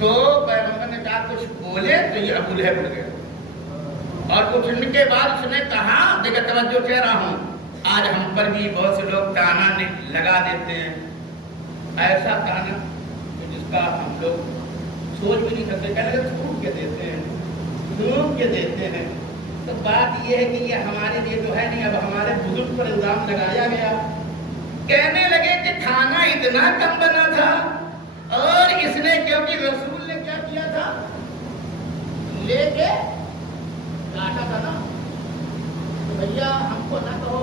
تو پیغمبر نے کہا کچھ بولے تو یہ ابو لہب اٹھ گیا، اور کچھ کے بعد اس نے کہا، دیکھا توجہ کہہ رہا ہوں، آج ہم پر بھی بہت سے لوگ تانا لگا دیتے ہیں، ایسا تانا جس کا ہم لوگ سوچ بھی نہیں سکتے، کہنے لگے ڈھونڈ کے دیتے ہیں، ڈھونڈ کے دیتے ہیں. تو بات یہ ہے کہ یہ ہمارے لیے جو ہے نہیں، اب ہمارے بزرگ پر الزام لگایا گیا. کہنے لگے کہ کھانا اتنا کم بنا تھا، اور اس نے کیونکہ رسول نے کیا کیا تھا، لے کے کاٹا تھا نا، تو بھیا ہم کو نہ کہو،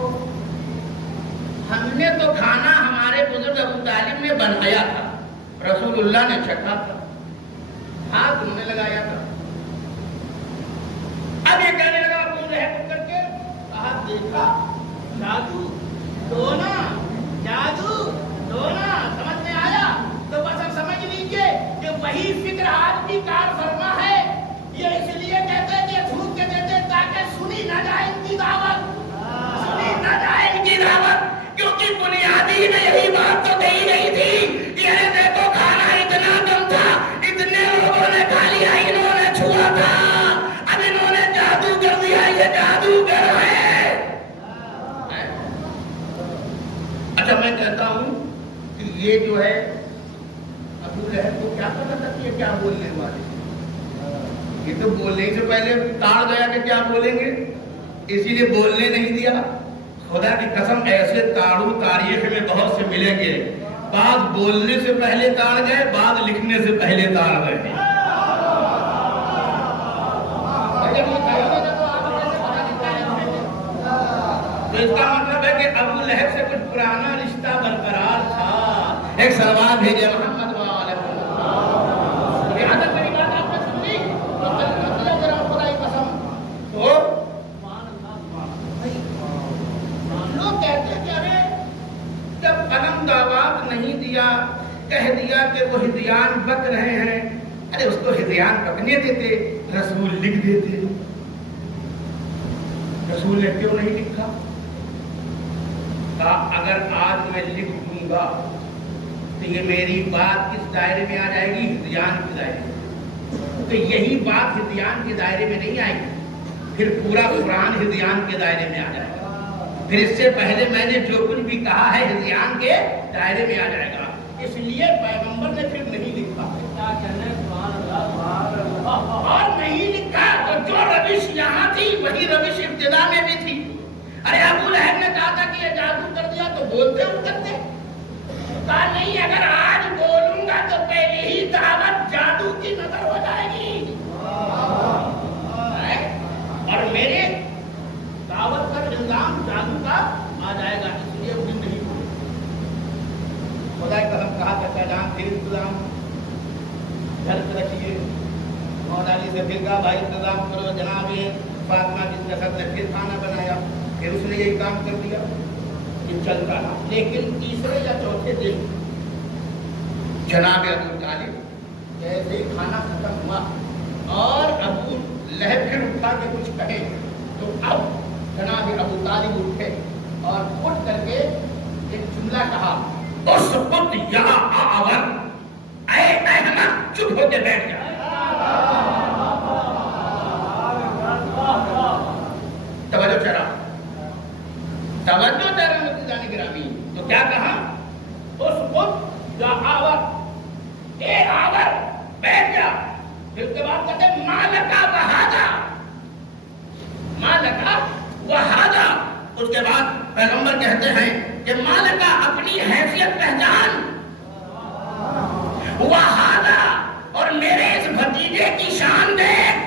ہم نے تو کھانا ہمارے بزرگ ابو طالب نے بنایا تھا، رسول اللہ نے چکھا تھا، ہاتھ انہوں نے لگایا تھا. اب یہ کہنے لگا ابو لہب کر کے کہا، دیکھا جادو ٹونا، جادو ٹونا، سمجھ میں آیا. تو بس اب وہی فکر آج بھی کار فرما ہے. یہ اس لیے کہتے ہیں کہ جھوٹ کے دیتے تاکہ سنی نہ جائے ان کی دعوت, سنی نہ جائے ان کی دعوت, کیونکہ بنیادی میں یہی بات تو کہی نہیں تھی. یہ دیکھو کھانا اتنا کم تھا, اتنے لوگوں نے کھا لیا, انہوں نے چھوا تھا, اب انہوں نے جادو کر دیا, یہ جادوگر ہے. اچھا میں کہتا ہوں کہ یہ جو ہے ابو لہب کو کیا پتا تھا کہ یہ کیا بولنے والے, یہ تو بولنے سے پہلے تاڑ گیا کہ کیا بولیں گے, اسی لیے بولنے نہیں دیا. خدا کی قسم ایسے تاڑو تاریخ میں بہت سے ملیں گے, بعض بولنے سے پہلے تاڑ گئے, بعض لکھنے سے پہلے تاڑ گئے. تو اس کا مطلب ہے کہ ابو لہب سے کچھ پرانا رشتہ برقرار تھا. ایک سلوات بھیجے محمد نہیں دیا, کہہ دیا کہ وہ ہدیان بک رہے ہیں. ارے اس کو ہدیان بکنے دیتے, رسول لکھ دیتے. رسول نے کیوں نہیں لکھا؟ کہا اگر آج میں لکھ دوں گا تو یہ میری بات کس دائرے میں آ جائے گی؟ ہدیان کے دائرے میں. تو یہی بات ہدیان کے دائرے میں نہیں آئے گی, پھر پورا قرآن ہدیان کے دائرے میں آ جائے گا. پھر اس سے پہلے میں نے جو کچھ بھی کہا ہے ہدیان کے دائرے میں آ جائے گا. اس لیے پیغمبر نے پھر نہیں لکھا, اور نہیں لکھا تو جو روش یہاں تھی وہی روش ابتدا میں بھی تھی. ارے ابو لہب نے کہا تھا کہ یہ جادو کر دیا تو بولتے اٹھتے, کہا نہیں اگر آج بولوں گا تو پہلے ہی دعوت جادو کی نظر ہو جائے گی, اور میرے دعوت پر الزام جادو کا آ جائے گا. اس لیے وہ نہیں بولے. خدا کی قسم کہا کرتا جان پھر انتظام گھر پہ رکھیے. مولا علی سے پھر کہا بھائی انتظام کرو. جناب فاطمہ بنت اسد نے پھر کھانا بنایا, پھر اس نے یہی کام کر دیا. یہ چلتا رہا, لیکن تیسرے یا چوتھے دن جناب ابو طالب جیسے کھانا ختم ہوا اور ابو لہب پھر اٹھا کے کچھ کہے, تو اب جناب ابو طالب اٹھے اور اٹھ کر کے ایک جملہ کہا, اسکت یا آور, اے احمد چپ ہو کے بیٹھ جا. توجہ چرا, توجہ چرا مجدان گرامی. تو کیا کہا؟ اسکت یا آور, اے آور بیٹھ جا. پھر اس کے بعد کہتے مالکا وہذا, مالکا وہذا. اس کے بعد پیغمبر کہتے ہیں کہ مالکا اپنی حیثیت پہچان, وہذا اور میرے اس بھتیجے کی شان دیکھ,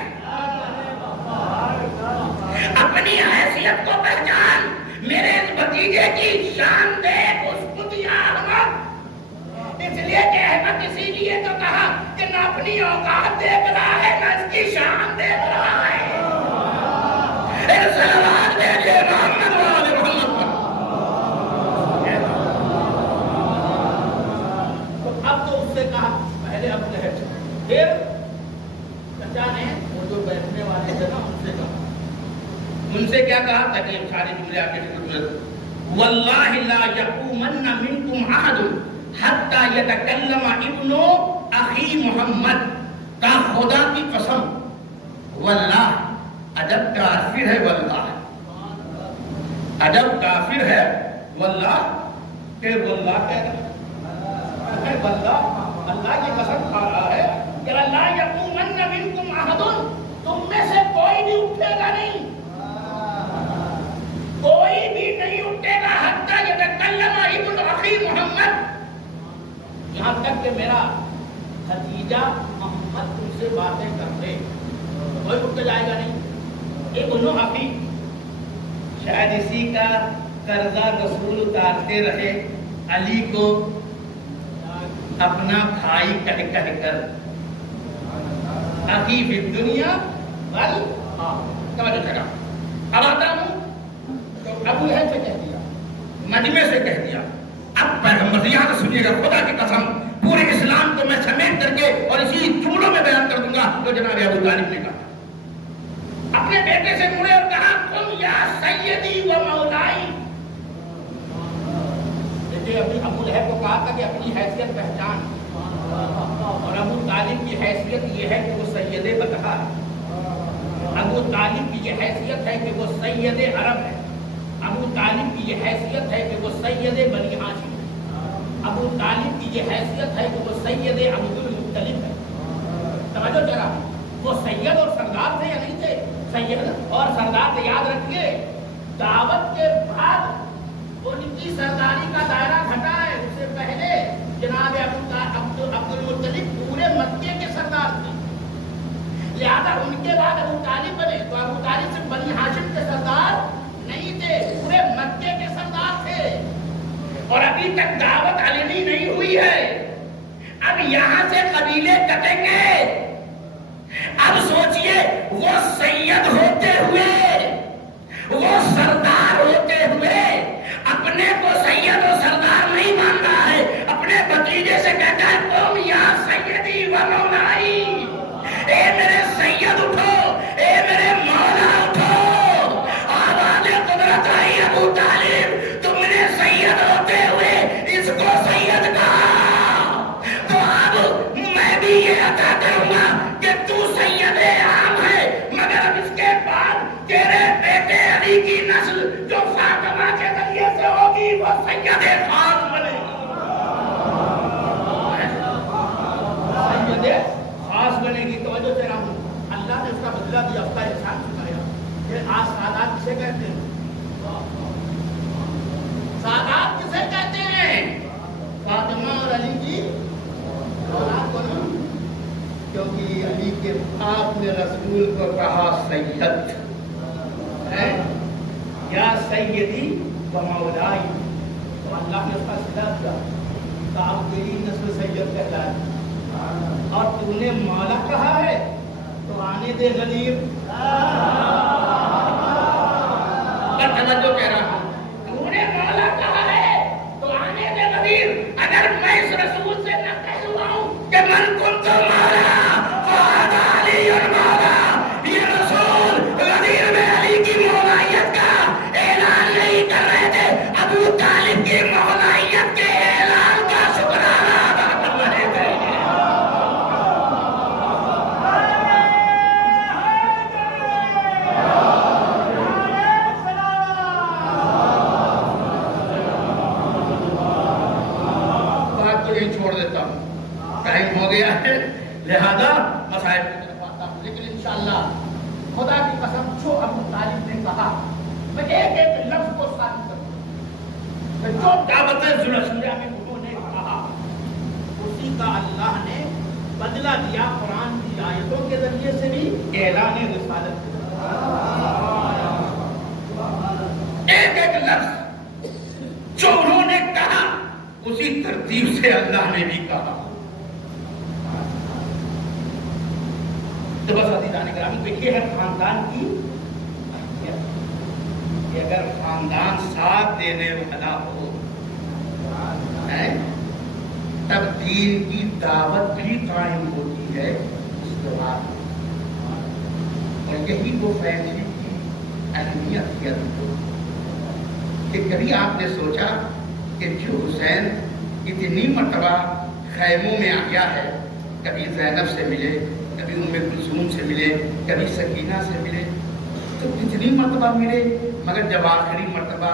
اپنی حیثیت کو پہچان, میرے اس بھتیجے کی شان دیکھ. اسکت یا احمد, اس لیے کہ احمد اسی لیے تو کہا کہ نہ اپنی اوقات دیکھ رہا ہے نہ اس کی شان دیکھ رہا ہے. سلوات بھیجے محمد والے محمد پر. تو اب تو اس سے کہا پہلے ابو لہب, پھر چچا نے وہ جو بیٹھنے والے تھے نا ان سے کہا, ان سے کیا کہا تاکہ سارے جملے آپ کے واللہ لا یقومن منکم احد حتی یتکلم ابن اخی محمد. کا خدا کی قسم, واللہ عجب کافر ہے, واللہ عجب کافر ہے, واللہ کہ واللہ کہہ رہا ہے, واللہ اللہ کی قسم کھا رہا ہے کہ لا یقومن منکم احد, تم میں سے کوئی بھی اٹھے گا نہیں, کوئی بھی نہیں اٹھے گا حتی یتکلم ابن اخی محمد, یہاں تک کہ میرا بھتیجا محمد تم سے باتیں کرتے, کوئی اٹھ کے جائے گا نہیں. ابن اخی, شاید اسی کا قرضہ رسول اتارتے رہے علی کو اپنا بھائی کہہ کر. اخی فی الدنیا بل توجہ کرا. اب آتا ہوں تو ابو لہب سے کہہ دیا, مجمع سے کہہ دیا. اب پیغمبر یہاں سے سنیے گا, خدا کی قسم پورے اسلام کو میں سمیٹ کر کے اور اسی طالب نے کہا، اپنے بیٹے سے مڑے اور کہا تم یا سیدی و مولائی. دیکھیے ابو لہب کو کہا تھا کہ اپنی حیثیت پہچان، اور ابو طالب کی حیثیت یہ ہے کہ وہ سید بطحہ ہے. ابو طالب کی یہ حیثیت ہے کہ وہ سید عرب ہے. ابو طالب کی یہ حیثیت ہے کہ وہ سید بنی ہاشم ہے. ابو طالب کی یہ حیثیت ہے کہ وہ سید عبد المطلب ہے. توجہ ذرا، وہ سید اور سردار تھے یا نہیں تھے؟ سید اور سردار تھے. یاد رکھیے دعوت کے بعد ان کی سرداری کا دائرہ گھٹا ہے. اس سے پہلے جناب عبد المطلب پورے مکے کے سردار تھے، لہذا ان کے بعد ابو طالب بنے. تو ابو طالب صرف بنی ہاشم کے سردار نہیں تھے، پورے مکے کے سردار تھے. اور ابھی تک دعوت علنی نہیں ہوئی ہے. اب یہاں سے قبیلے کٹیں گے. اب سوچئے وہ سید ہوتے ہوئے، وہ سردار ہوتے ہوئے اپنے کو سید و سردار نہیں مان رہا ہے. اپنے بھتیجے سے کہتا ہے تم یا سیدی و مولائی، اے میرے سید اٹھو، اے میرے مولا اٹھو. آواز قدرت آئی ابو طالب، تم نے سید ہوتے ہوئے اس کو سید کہا، تو اب میں بھی یہ عطا کروں گا کہ تو سید عام ہے، مگر اب اس کے بعد تیرے بیٹے علی کی نسل جو فاطمہ کے ذریعے سے ہوگی وہ سید خاص بنے گی. سید خاص بنے گی. توجہ سے رہا ہوں، اللہ نے اس کا بدلہ دیا، اس کا احسان چکایا. یہ آج سادات کسے کہتے ہیں؟ سادات کسے کہتے ہیں؟ فاطمہ اور علی کی اولاد کو نا، کیونکہ علی کے باپ نے رسول کو کہا سید ہے یا سیدی و مولائی، تو اللہ نے اس کا صلہ دیا کہ آپ تیری نسل سید کہلائے. اور تو نے مولا کہا ہے تو آنے دے غدیر. پر توجہ کہہ رہا ہوں، تو نے مولا کہا ہے تو آنے دے غدیر. اگر میں اس رسول سے نہ کہلواؤں کہ من کنت مولا فہذا علی مولا، یہ رسول غدیر میں علی کی مولائیت کا اعلان نہیں کر رہے تھے، ابو طالب کی مولائیت کے اعلان کا شکرانہ ادا کر رہے تھے. چھوڑ دیتا ہوں، ٹائم ہو گیا ہے، لہذا مسائل کی طرف آتا ہوں. لیکن انشاءاللہ خدا کی قسم جو ابو طالب نے کہا، میں ایک ایک لفظ کو ثابت کروں. جو دعوت ذوالرسولیہ میں انہوں نے کہا اسی کا اللہ نے بدلہ دیا قرآن کی آیتوں کے ذریعے سے بھی، اعلان رسالت کے ذریعے. ایک ایک لفظ جو انہوں نے کہا اسی ترتیب سے اللہ نے بھی کہا. تو بس عزیزان گرامی، تو یہ ہے خاندان کی اہمیت کہ اگر خاندان ساتھ دینے والا ہو تب دین کی دعوت بھی قائم ہوتی ہے اس کے بعد. اور یہی وہ فیملی کی اہمیت ہے کہ کبھی آپ نے سوچا کہ جو حسین اتنی مرتبہ خیموں میں آیا ہے، کبھی زینب سے ملے، کبھی ام کلثوم سے ملے، کبھی سکینہ سے ملے، تو کتنی مرتبہ ملے، مگر جب آخری مرتبہ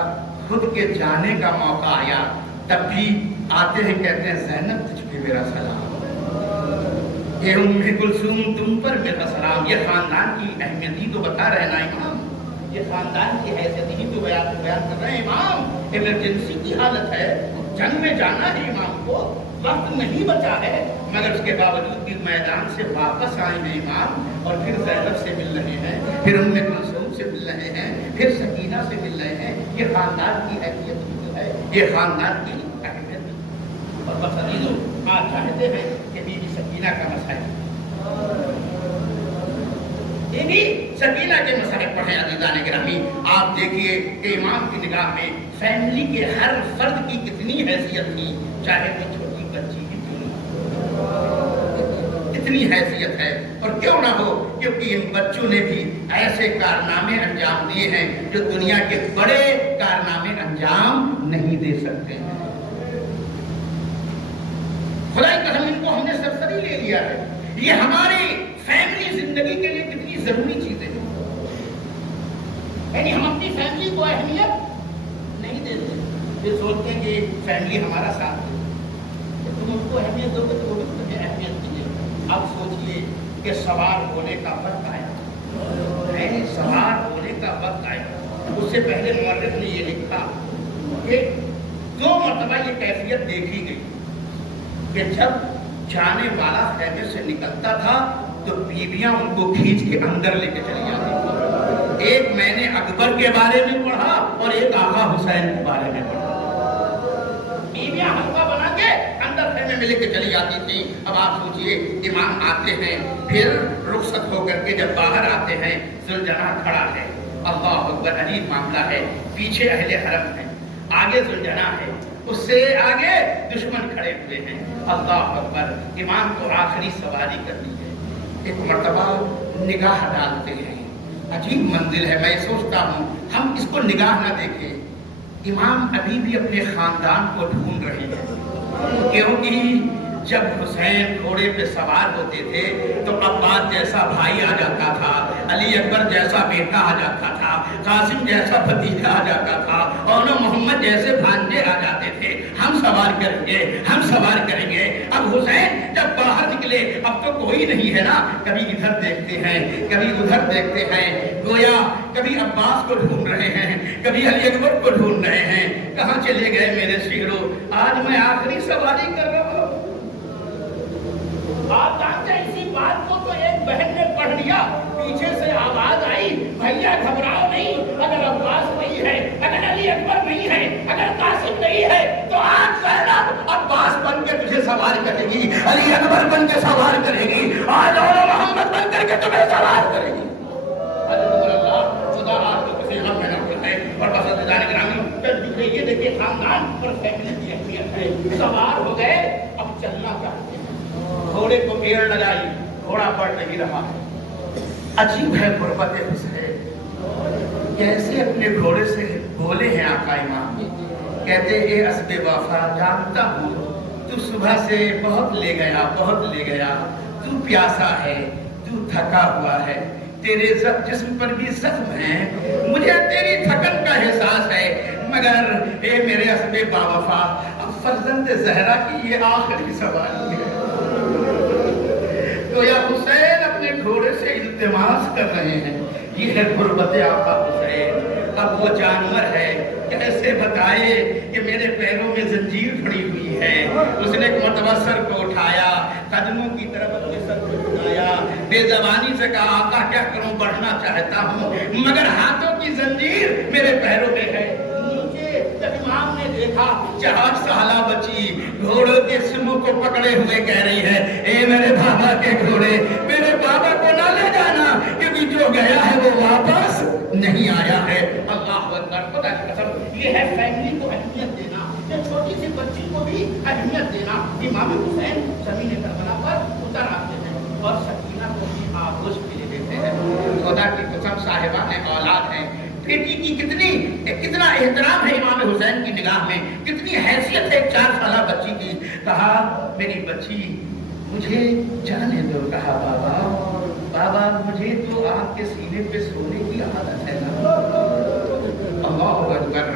خود کے جانے کا موقع آیا تب بھی آتے ہیں کہتے ہیں زینب تجھ پہ میرا سلام، اے ام کلثوم تم پر میرا سلام. یہ خاندان کی اہمیت ہی تو بتا رہے نا امام، یہ خاندان کی حیثیت ہی تو بیان کر رہے ہیں امام. ایمرجنسی کی حالت ہے، جنگ میں جانا ہے امام کو، وقت نہیں بچا ہے، مگر اس کے باوجود بھی میدان سے واپس آئے ہیں امام، اور پھر زینب سے مل رہے ہیں، پھر ام کلثوم سے مل رہے ہیں، پھر سکینہ سے مل رہے ہیں. یہ خاندان کی حیثیت جو ہے، یہ خاندان کی اہمیت. اور بس عزیزو، آپ چاہتے ہیں کہ بی بی سکینہ کا مسائل، یہ بھی سکینہ کے مسائل پڑھیں عزیزان گرامی. آپ دیکھیے کہ امام کی نگاہ میں فیملی کے ہر فرد کی کتنی حیثیت تھی، چاہے وہ چھوٹی بچی ہی کیوں نہ. کتنی حیثیت ہے، اور کیوں نہ ہو، کیونکہ ان بچوں نے بھی ایسے کارنامے انجام دیے ہیں جو دنیا کے بڑے کارنامے انجام نہیں دے سکتے ہیں۔ خدا کی قسم ان کو ہم نے سرسری لے لیا ہے۔ یہ ہماری فیملی زندگی کے لیے کتنی ضروری چیزیں ہیں، یعنی ہم اپنی فیملی کو اہمیت نہیں دیتے، یہ سوچتے ہیں کہ فیملی ہمارا ساتھ ہے، تم ان کو اہمیت دو گے تو وہ بھی تمہیں اہمیت دیں گے۔ اب سوچئے کہ سوار ہونے کا وقت آیا، سوار ہونے کا وقت آیا۔ اس سے پہلے مورخ نے یہ لکھا کہ 2 مرتبہ یہ کیفیت دیکھی گئی کہ جب جانے والا خیمے سے نکلتا تھا تو بیویاں ان کو کھینچ کے اندر لے کے چلی جاتی تھی۔ ایک میں نے اکبر کے بارے میں پڑھا اور ایک آقا حسین کے بارے میں پڑھا، بیویاں حلقہ بنا کے اندر خیمے میں لے کے چلی جاتی تھی۔ اب آپ سوچئے امام آتے ہیں، پھر رخصت ہو کر کے جب باہر آتے ہیں، ذوالجناح کھڑا ہے، اللہ اکبر، عجیب معاملہ ہے، پیچھے اہل حرم ہے، آگے ذوالجناح ہے، اس سے آگے دشمن کھڑے ہوئے ہیں، اللہ اکبر۔ امام کو آخری سواری کرنی ہے، ایک مرتبہ نگاہ ڈالتے ہیں، عجیب منزل ہے، میں سوچتا ہوں ہم اس کو نگاہ نہ دیکھیں، امام ابھی بھی اپنے خاندان کو ڈھونڈ رہے ہیں، کیونکہ جب حسین گھوڑے پہ سوار ہوتے تھے تو عباس جیسا بھائی آ جاتا تھا، علی اکبر جیسا بیٹا آ جاتا تھا، قاسم جیسا بھتیجا آ جاتا تھا، اور محمد جیسے بھانجے آ جاتے تھے، ہم سوار کریں گے، ہم سوار کریں گے۔ اب حسین جب باہر نکلے، اب تو کوئی نہیں ہے نا، کبھی ادھر دیکھتے ہیں، کبھی ادھر دیکھتے ہیں، گویا کبھی عباس کو ڈھونڈ رہے ہیں، کبھی علی اکبر کو ڈھونڈ رہے ہیں، کہاں چلے گئے میرے شیرو، آج میں آخری سواری کر رہا ہوں۔ آپ جانتے ہیں اسی بات کو تو ایک بہن نے پڑھ لیا، پیچھے سے آواز آئی، بھیا گھبراؤ نہیں، اگر عباس نہیں ہے، اگر علی اکبر نہیں ہے، اگر قاسم نہیں ہے تو آج زینب عباس بن کے تجھے سوار کرے گی، علی اکبر بن کے سوار کرے گی، آج اور محمد بن کر کے تمہیں سوار کرے گی۔ خدا آپ کو کسی غم میں نہ پڑھائے۔ اور پسندیدان گرامی، یہ دیکھیے خاندان اور فیملی کی اہمیت ہے۔ سوار ہو گئے، اب چلنا چاہتے ہیں، گھوڑے کو پیڑ لگائی، گھوڑا بڑھ نہیں رہا ہے۔ عجیب ہے غربت حسین، کیسے اپنے گھوڑے سے بولے ہیں آقا امام، کہتے اے اسب وفا، جانتا ہوں تو صبح سے بہت لے گیا، بہت لے گیا، تو پیاسا ہے، تو تھکا ہوا ہے، تیرے جسم پر بھی زخم ہے، مجھے تیری تھکن کا احساس ہے، مگر اے میرے اسب باوفا، اب فرزند زہرا کی یہ آخری سواری ہے۔ تو یا حسین اپنے گھوڑے سے التماس کر رہے ہیں، یہ ہے غربت آقا حسین۔ اب وہ جانور ہے، کیسے بتائے کہ میرے پیروں میں زنجیر پڑی ہوئی ہے۔ اس نے ایک مرتبہ سر کو اٹھایا، قدموں کی طرف اپنے سر کو اٹھایا، بے زبانی سے کہا آقا کیا کروں، بڑھنا چاہتا ہوں مگر ہاتھوں کی زنجیر میرے پیروں میں ہے۔ جب امام نے دیکھا 4 سالہ بچی گھوڑوں کے سموں کو پکڑے ہوئے کہہ رہی ہے، اے میرے بابا کے گھوڑے، میرے بابا کو نہ لے جانا، کیونکہ جو گیا ہے وہ واپس نہیں آیا ہے۔ اللہ اکبر، خدا کی قسم، یہ ہے فیملی کو اہمیت دینا، یہ چھوٹی سی بچی کو بھی اہمیت دینا۔ امام حسین زمین کربلا پر اتر آتے ہیں اور سکینہ کو بھی آغوش میں لے لیتے ہیں۔ خدا کی قسم، صاحبان اولاد ہیں، بیٹی کی کتنا احترام ہے امام حسین کی نگاہ میں، کتنی حیثیت ہے 4 سالہ بچی کی۔ کہا میری بچی مجھے جانے دو، کہا بابا مجھے تو آپ کے سینے پہ سونے کی عادت ہے نا۔ اللہ اکبر،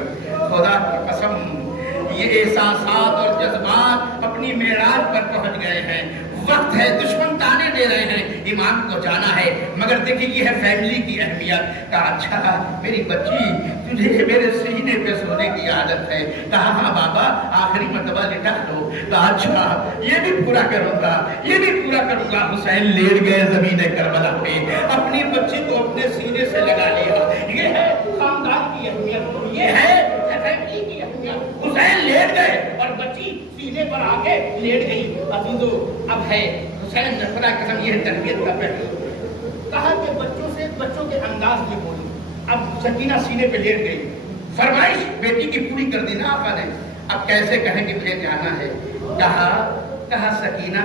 خدا کی قسم، یہ احساسات اور جذبات اپنی معراج پر پہنچ گئے ہیں۔ وقت ہے، دشمن تانے دے رہے ہیں، امام کو جانا ہے، مگر دیکھیں یہ ہے فیملی کی اہمیت۔ کہا اچھا میری بچی تجھے میرے سینے پہ سونے کی عادت ہے، کہا ہاں بابا آخری مرتبہ لٹا دو، کہا اچھا یہ بھی پورا کروں گا، یہ بھی پورا کروں گا۔ حسین لیٹ گئے زمین کربلا پہ، اپنی بچی کو اپنے سینے سے لگا لیا۔ یہ ہے خاندان کی اہمیت، یہ ہے فیملی کی اہمیت۔ حسین لیٹ گئے اور بچی سینے پر آ کے لیٹ گئی۔ عزیزو اب ہے حسین نے خدا کی قسم، یہ تربیت کا پہلو، کہا کہ بچوں کے انداز میں بولو۔ اب سکینہ سینے پہ لیٹ گئی، فرمائش بیٹی کی پوری کر دی نا آقا نے، اب کیسے کہیں کہ مجھے جانا ہے۔ کہا سکینہ